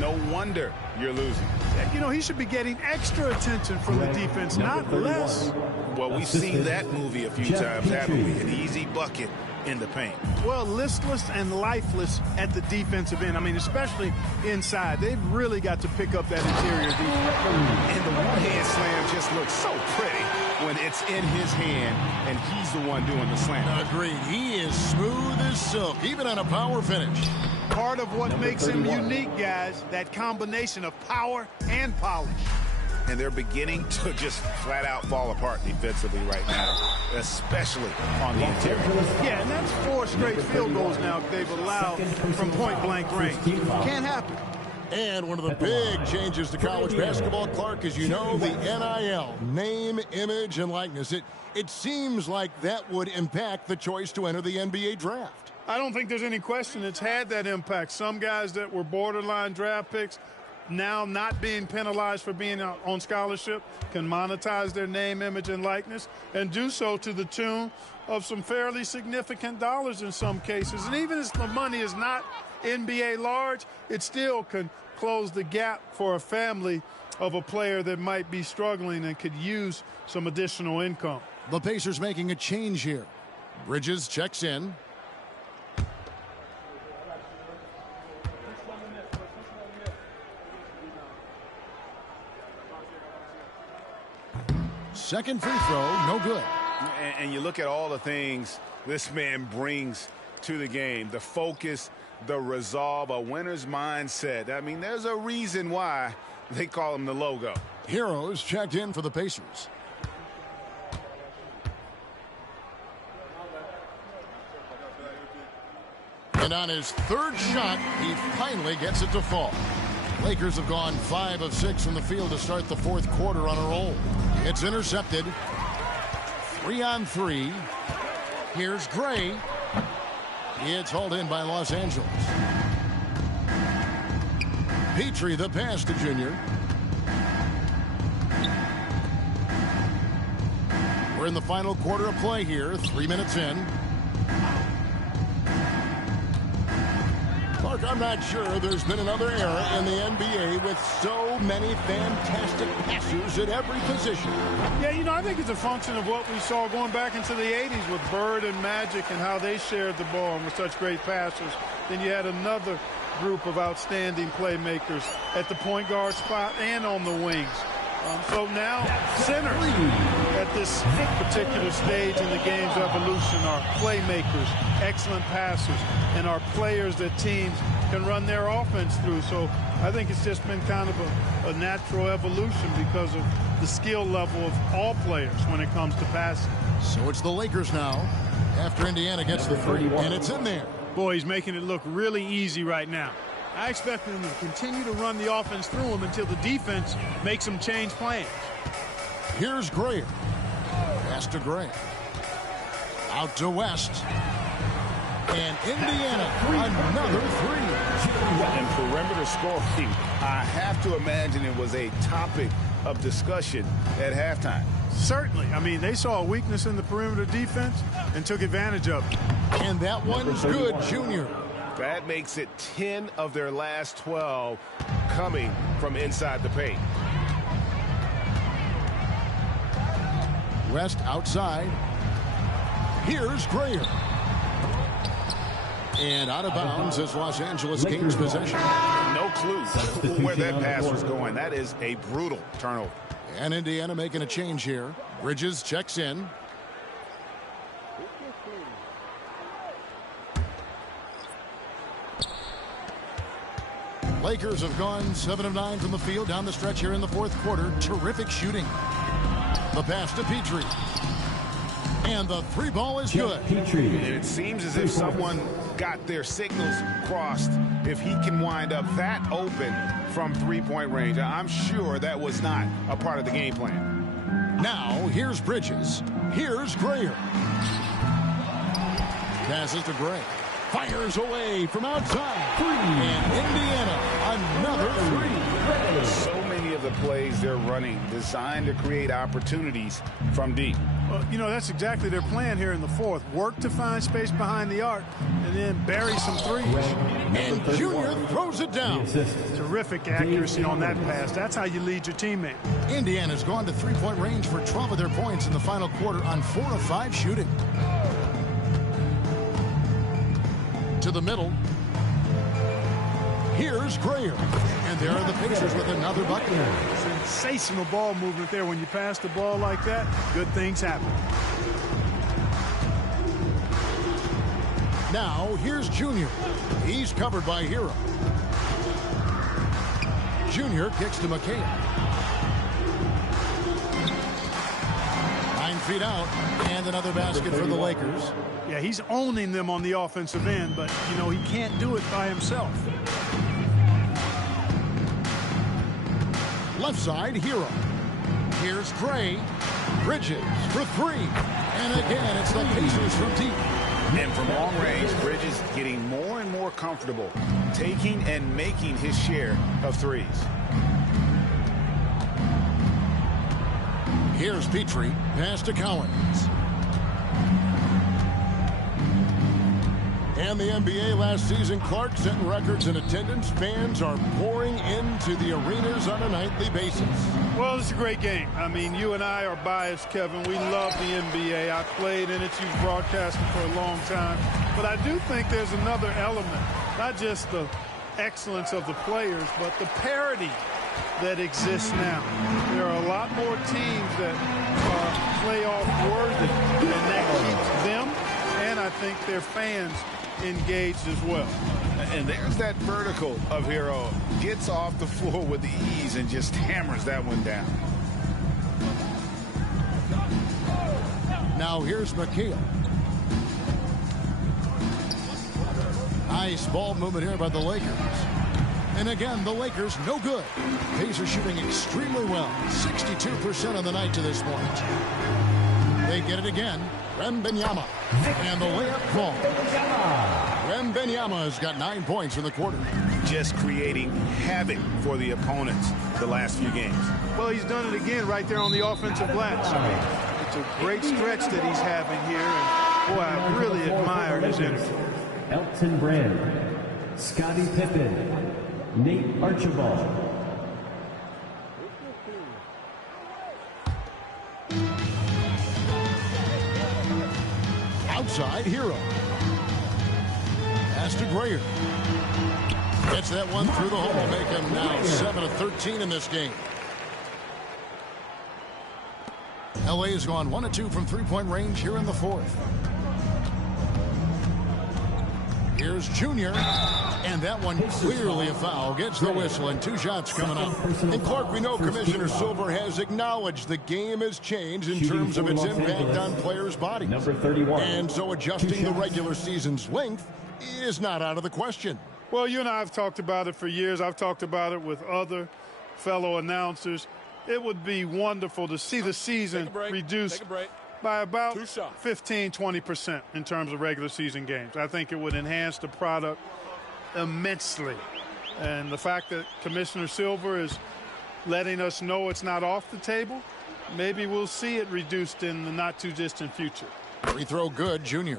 no wonder you're losing. You know, he should be getting extra attention from the defense, not less. Well, we've seen that movie a few times, haven't we? An easy bucket in the paint. Well, listless and lifeless at the defensive end. I mean, especially inside. They've really got to pick up that interior defense. And the one-hand slam just looks so pretty when it's in his hand and he's the one doing the slam. Agreed. He is smooth as silk, even on a power finish. Part of what makes him unique, guys, that combination of power and polish. And they're beginning to just flat out fall apart defensively right now, especially on the interior. Yeah, and that's 4 straight field goals now they've allowed from point-blank range. Can't happen. And one of the big changes to college basketball, Clark, as you know, the NIL, name, image, and likeness. It seems like that would impact the choice to enter the NBA draft. I don't think there's any question it's had that impact. Some guys that were borderline draft picks now not being penalized for being on scholarship can monetize their name, image, and likeness and do so to the tune of some fairly significant dollars in some cases. And even if the money is not NBA large, it still can close the gap for a family of a player that might be struggling and could use some additional income. The Pacers making a change here. Bridges checks in. Second free throw, no good. And you look at all the things this man brings to the game. The focus, the resolve, a winner's mindset. I mean, there's a reason why they call him the logo. Heroes checked in for the Pacers. And on his 3rd shot, he finally gets it to fall. Lakers have gone 5 of 6 from the field to start the 4th quarter on a roll. It's intercepted. 3-on-3. Here's Gray. It's hauled in by Los Angeles. Petrie the pass to Junior. We're in the final quarter of play here. 3 minutes in. Clark, I'm not sure there's been another era in the NBA with so many fantastic passers at every position. Yeah, you know, I think it's a function of what we saw going back into the 80s with Bird and Magic and how they shared the ball and were such great passers. Then you had another group of outstanding playmakers at the point guard spot and on the wings. So now centers at this particular stage in the game's evolution are playmakers, excellent passers, and are players that teams can run their offense through. So I think it's just been kind of a natural evolution because of the skill level of all players when it comes to passing. So it's the Lakers now after Indiana gets the three, and it's in there. Boy, he's making it look really easy right now. I expect them to continue to run the offense through him until the defense makes them change plans. Here's Graham. Pass to Gray. Out to West. And Indiana, another three. And perimeter scoring, I have to imagine it was a topic of discussion at halftime. Certainly. I mean, they saw a weakness in the perimeter defense and took advantage of it. And that one's good, Junior. That makes it 10 of their last 12 coming from inside the paint. West outside. Here's Graham. And out of bounds as Los Angeles gains possession. No clue where that pass was going. That is a brutal turnover. And Indiana making a change here. Bridges checks in. Lakers have gone 7 of 9 from the field down the stretch here in the fourth quarter. Terrific shooting. The pass to Petrie. And the three ball is good. And it seems as if someone got their signals crossed. If he can wind up that open from three-point range, I'm sure that was not a part of the game plan. Now, here's Bridges. Here's Graham. Passes to Gray. Fires away from outside. And Indiana, another three. So many of the plays they're running designed to create opportunities from deep. Well, you know, that's exactly their plan here in the fourth. Work to find space behind the arc and then bury some threes. And Junior throws it down. Terrific accuracy on that pass. That's how you lead your teammate. Indiana's gone to three-point range for 12 of their points in the final quarter on 4 of 5 shooting. To the middle. Here's Graham. And there are the Pacers with another bucket. Sensational ball movement there. When you pass the ball like that, good things happen. Now, here's Junior. He's covered by Hero. Junior kicks to McHale. 9 feet out. And another basket for the Lakers. Yeah, he's owning them on the offensive end, but, you know, he can't do it by himself. Left side, Hero. Here's Gray. Bridges for three. And again, it's the Pacers from deep. And from long range, Bridges getting more and more comfortable taking and making his share of threes. Here's Petrie. Pass to Collins. And the NBA last season, Clark setting records in attendance. Fans are pouring into the arenas on a nightly basis. Well, it's a great game. I mean, you and I are biased, Kevin. We love the NBA. I played in it. You've broadcasted for a long time. But I do think there's another element, not just the excellence of the players, but the parity that exists now. There are a lot more teams that are playoff worthy, and that keeps them and I think their fans engaged as well. And there's that vertical of Hero. Gets off the floor with ease and just hammers that one down. Now here's McHale. Nice ball movement here by the Lakers. And again, the Lakers no good. Pacers shooting extremely well. 62% on the night to this point. They get it again. Wembanyama. And the layup falls. Wembanyama has got 9 points in the quarter. Just creating havoc for the opponents the last few games. Well, he's done it again right there on the offensive glass. I mean, it's a great stretch that he's having here. And boy, I really admire his energy. Elton Brand, Scottie Pippen, Nate Archibald. Outside Hero. Pass to Grayer. Gets that one through the hole. Make him now 7 of 13 in this game. LA has gone 1 of 2 from three-point range here in the fourth. Here's Here's Junior. And that one clearly a foul. Gets the whistle, and 2 shots coming up. And Clark, we know Commissioner Silver has acknowledged the game has changed in terms of its impact on players' bodies. Number 31. And so adjusting the regular season's length is not out of the question. Well, you and I have talked about it for years. I've talked about it with other fellow announcers. It would be wonderful to see the season reduced by about 15-20% in terms of regular season games. I think it would enhance the product immensely. And the fact that Commissioner Silver is letting us know it's not off the table, maybe we'll see it reduced in the not too distant future. Free throw good, Junior.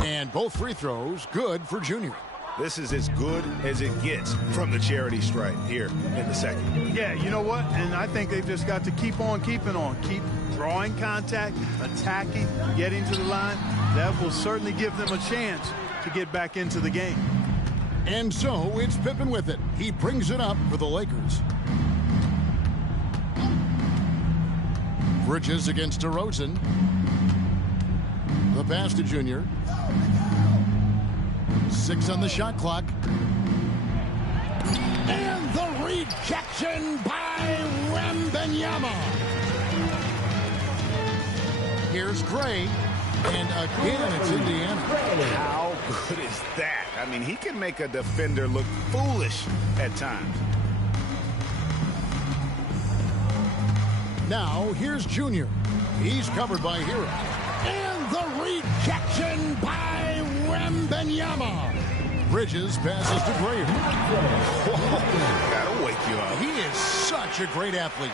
And both free throws good for Junior. This is as good as it gets from the charity stripe here in the second. Yeah, you know what? And I think they've just got to keep on keeping on. Keep drawing contact, attacking, getting to the line. That will certainly give them a chance to get back into the game. And so it's Pippen with it. He brings it up for the Lakers. Bridges against DeRozan. The pass to Junior. 6 on the shot clock. And the rejection by Wembanyama. Here's Gray. And again, it's Indiana. How good is that? I mean, he can make a defender look foolish at times. Now, here's Junior. He's covered by Hero. And the rejection by Wembanyama. Bridges passes to Gray. That'll wake you up. He is such a great athlete.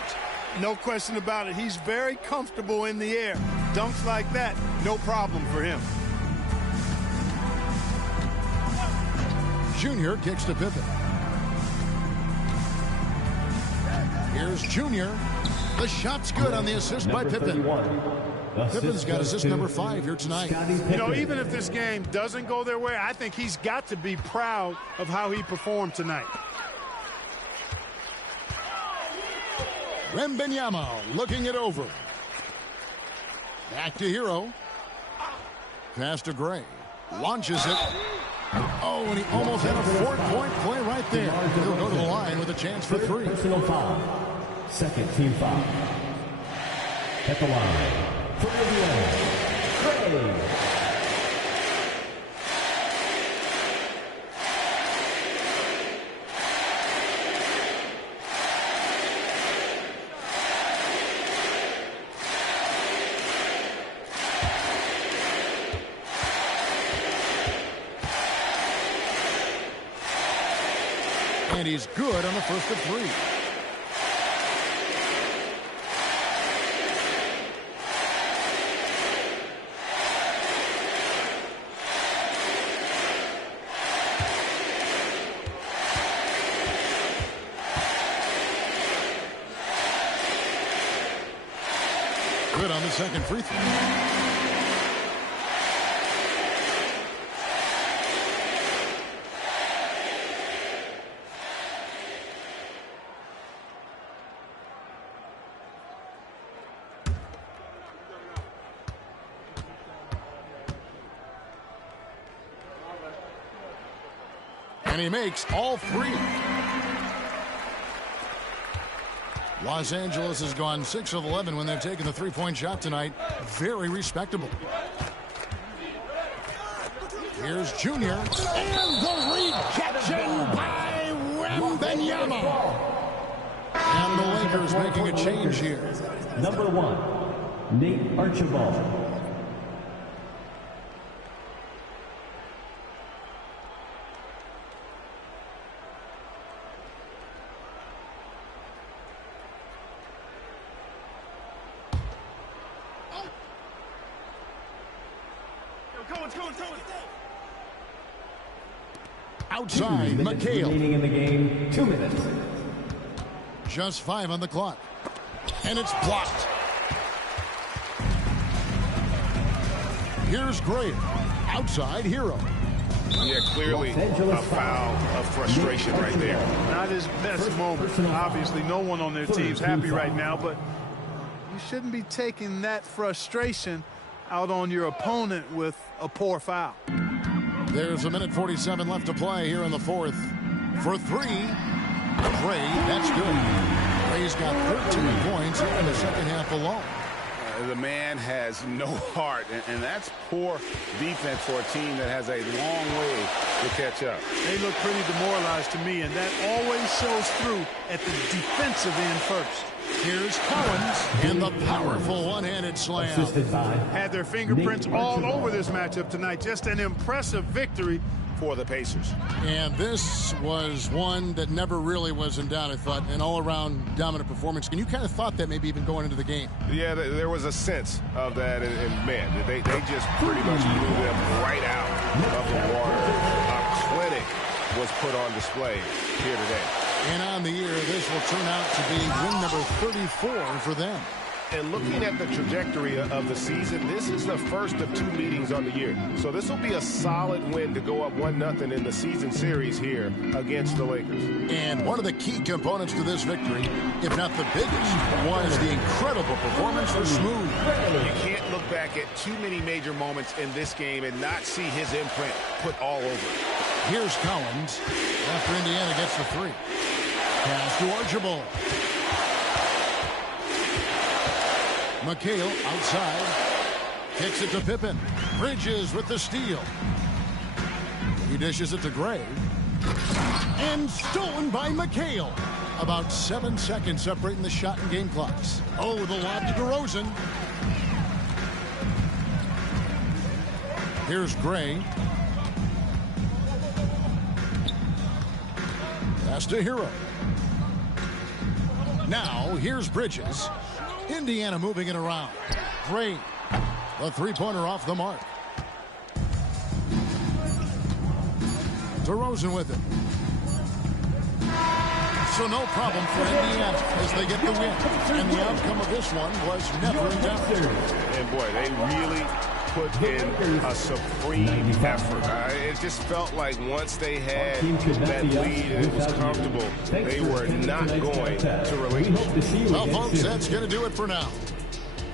No question about it. He's very comfortable in the air. Dunks like that, no problem for him. Junior kicks to Pippen. Here's Junior. The shot's good on the assist by Pippen. Pippen's got assist number 5 here tonight. You know, even if this game doesn't go their way, I think he's got to be proud of how he performed tonight. Wembanyama looking it over. Back to Hero. Pass to Gray. Launches it. Oh, and he almost had a 4-point play right there. He'll go to the line with a chance for 3. Personal foul. Second team foul. At the line. For Indiana, Gray. And he's good on the first of 3. Good on the second free throw. And he makes all 3. Los Angeles has gone 6 of 11 when they've taken the 3-point shot tonight. Very respectable. Here's Junior. And the rejection by Wembanyama. And the Lakers making a change here. Number 1, Nate Archibald. Outside, McHale. Remaining in the game, 2 minutes. Just 5 on the clock. And it's blocked. Here's Gray. Outside Hero. Yeah, clearly a foul of frustration right there. Not his best moment. Obviously, no one on their team's happy right now, but you shouldn't be taking that frustration out on your opponent with a poor foul. There's 1:47 left to play here in the fourth. For 3, Gray, that's good. Gray's got 13 points in the second half alone. The man has no heart, and that's poor defense for a team that has a long way to catch up. They look pretty demoralized to me, and that always shows through at the defensive end first. Here's Collins in the powerful one-handed slam. Had their fingerprints all over this matchup tonight. Just an impressive victory for the Pacers. And this was one that never really was in doubt, I thought, an all-around dominant performance. And you kind of thought that maybe even going into the game. Yeah, there was a sense of that, and man, they just pretty much blew them right out of the water. A clinic was put on display here today. And on the year, this will turn out to be win number 34 for them. And looking at the trajectory of the season, this is the first of 2 meetings on the year. So this will be a solid win to go up 1-0 in the season series here against the Lakers. And one of the key components to this victory, if not the biggest, was the incredible performance for Smooth. You can't look back at too many major moments in this game and not see his imprint put all over it. Here's Collins after Indiana gets the 3. Pass to Archibald. McHale outside. Kicks it to Pippen. Bridges with the steal. He dishes it to Gray. And stolen by McHale. About 7 seconds separating the shot and game clocks. Oh, the lob to DeRozan. Here's Gray. Pass to Hero. Now, here's Bridges. Indiana moving it around. Gray. The three-pointer off the mark. DeRozan with it. So no problem for Indiana as they get the win. And the outcome of this one was never in doubt. And boy, they really put in a supreme effort. It just felt like once they had that lead and it was comfortable, they were not going to relinquish. Well, folks, that's going to do it for now.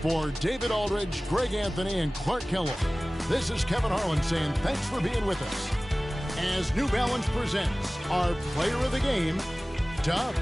For David Aldridge, Greg Anthony, and Clark Kellogg, this is Kevin Harlan saying thanks for being with us as New Balance presents our Player of the Game, Dub.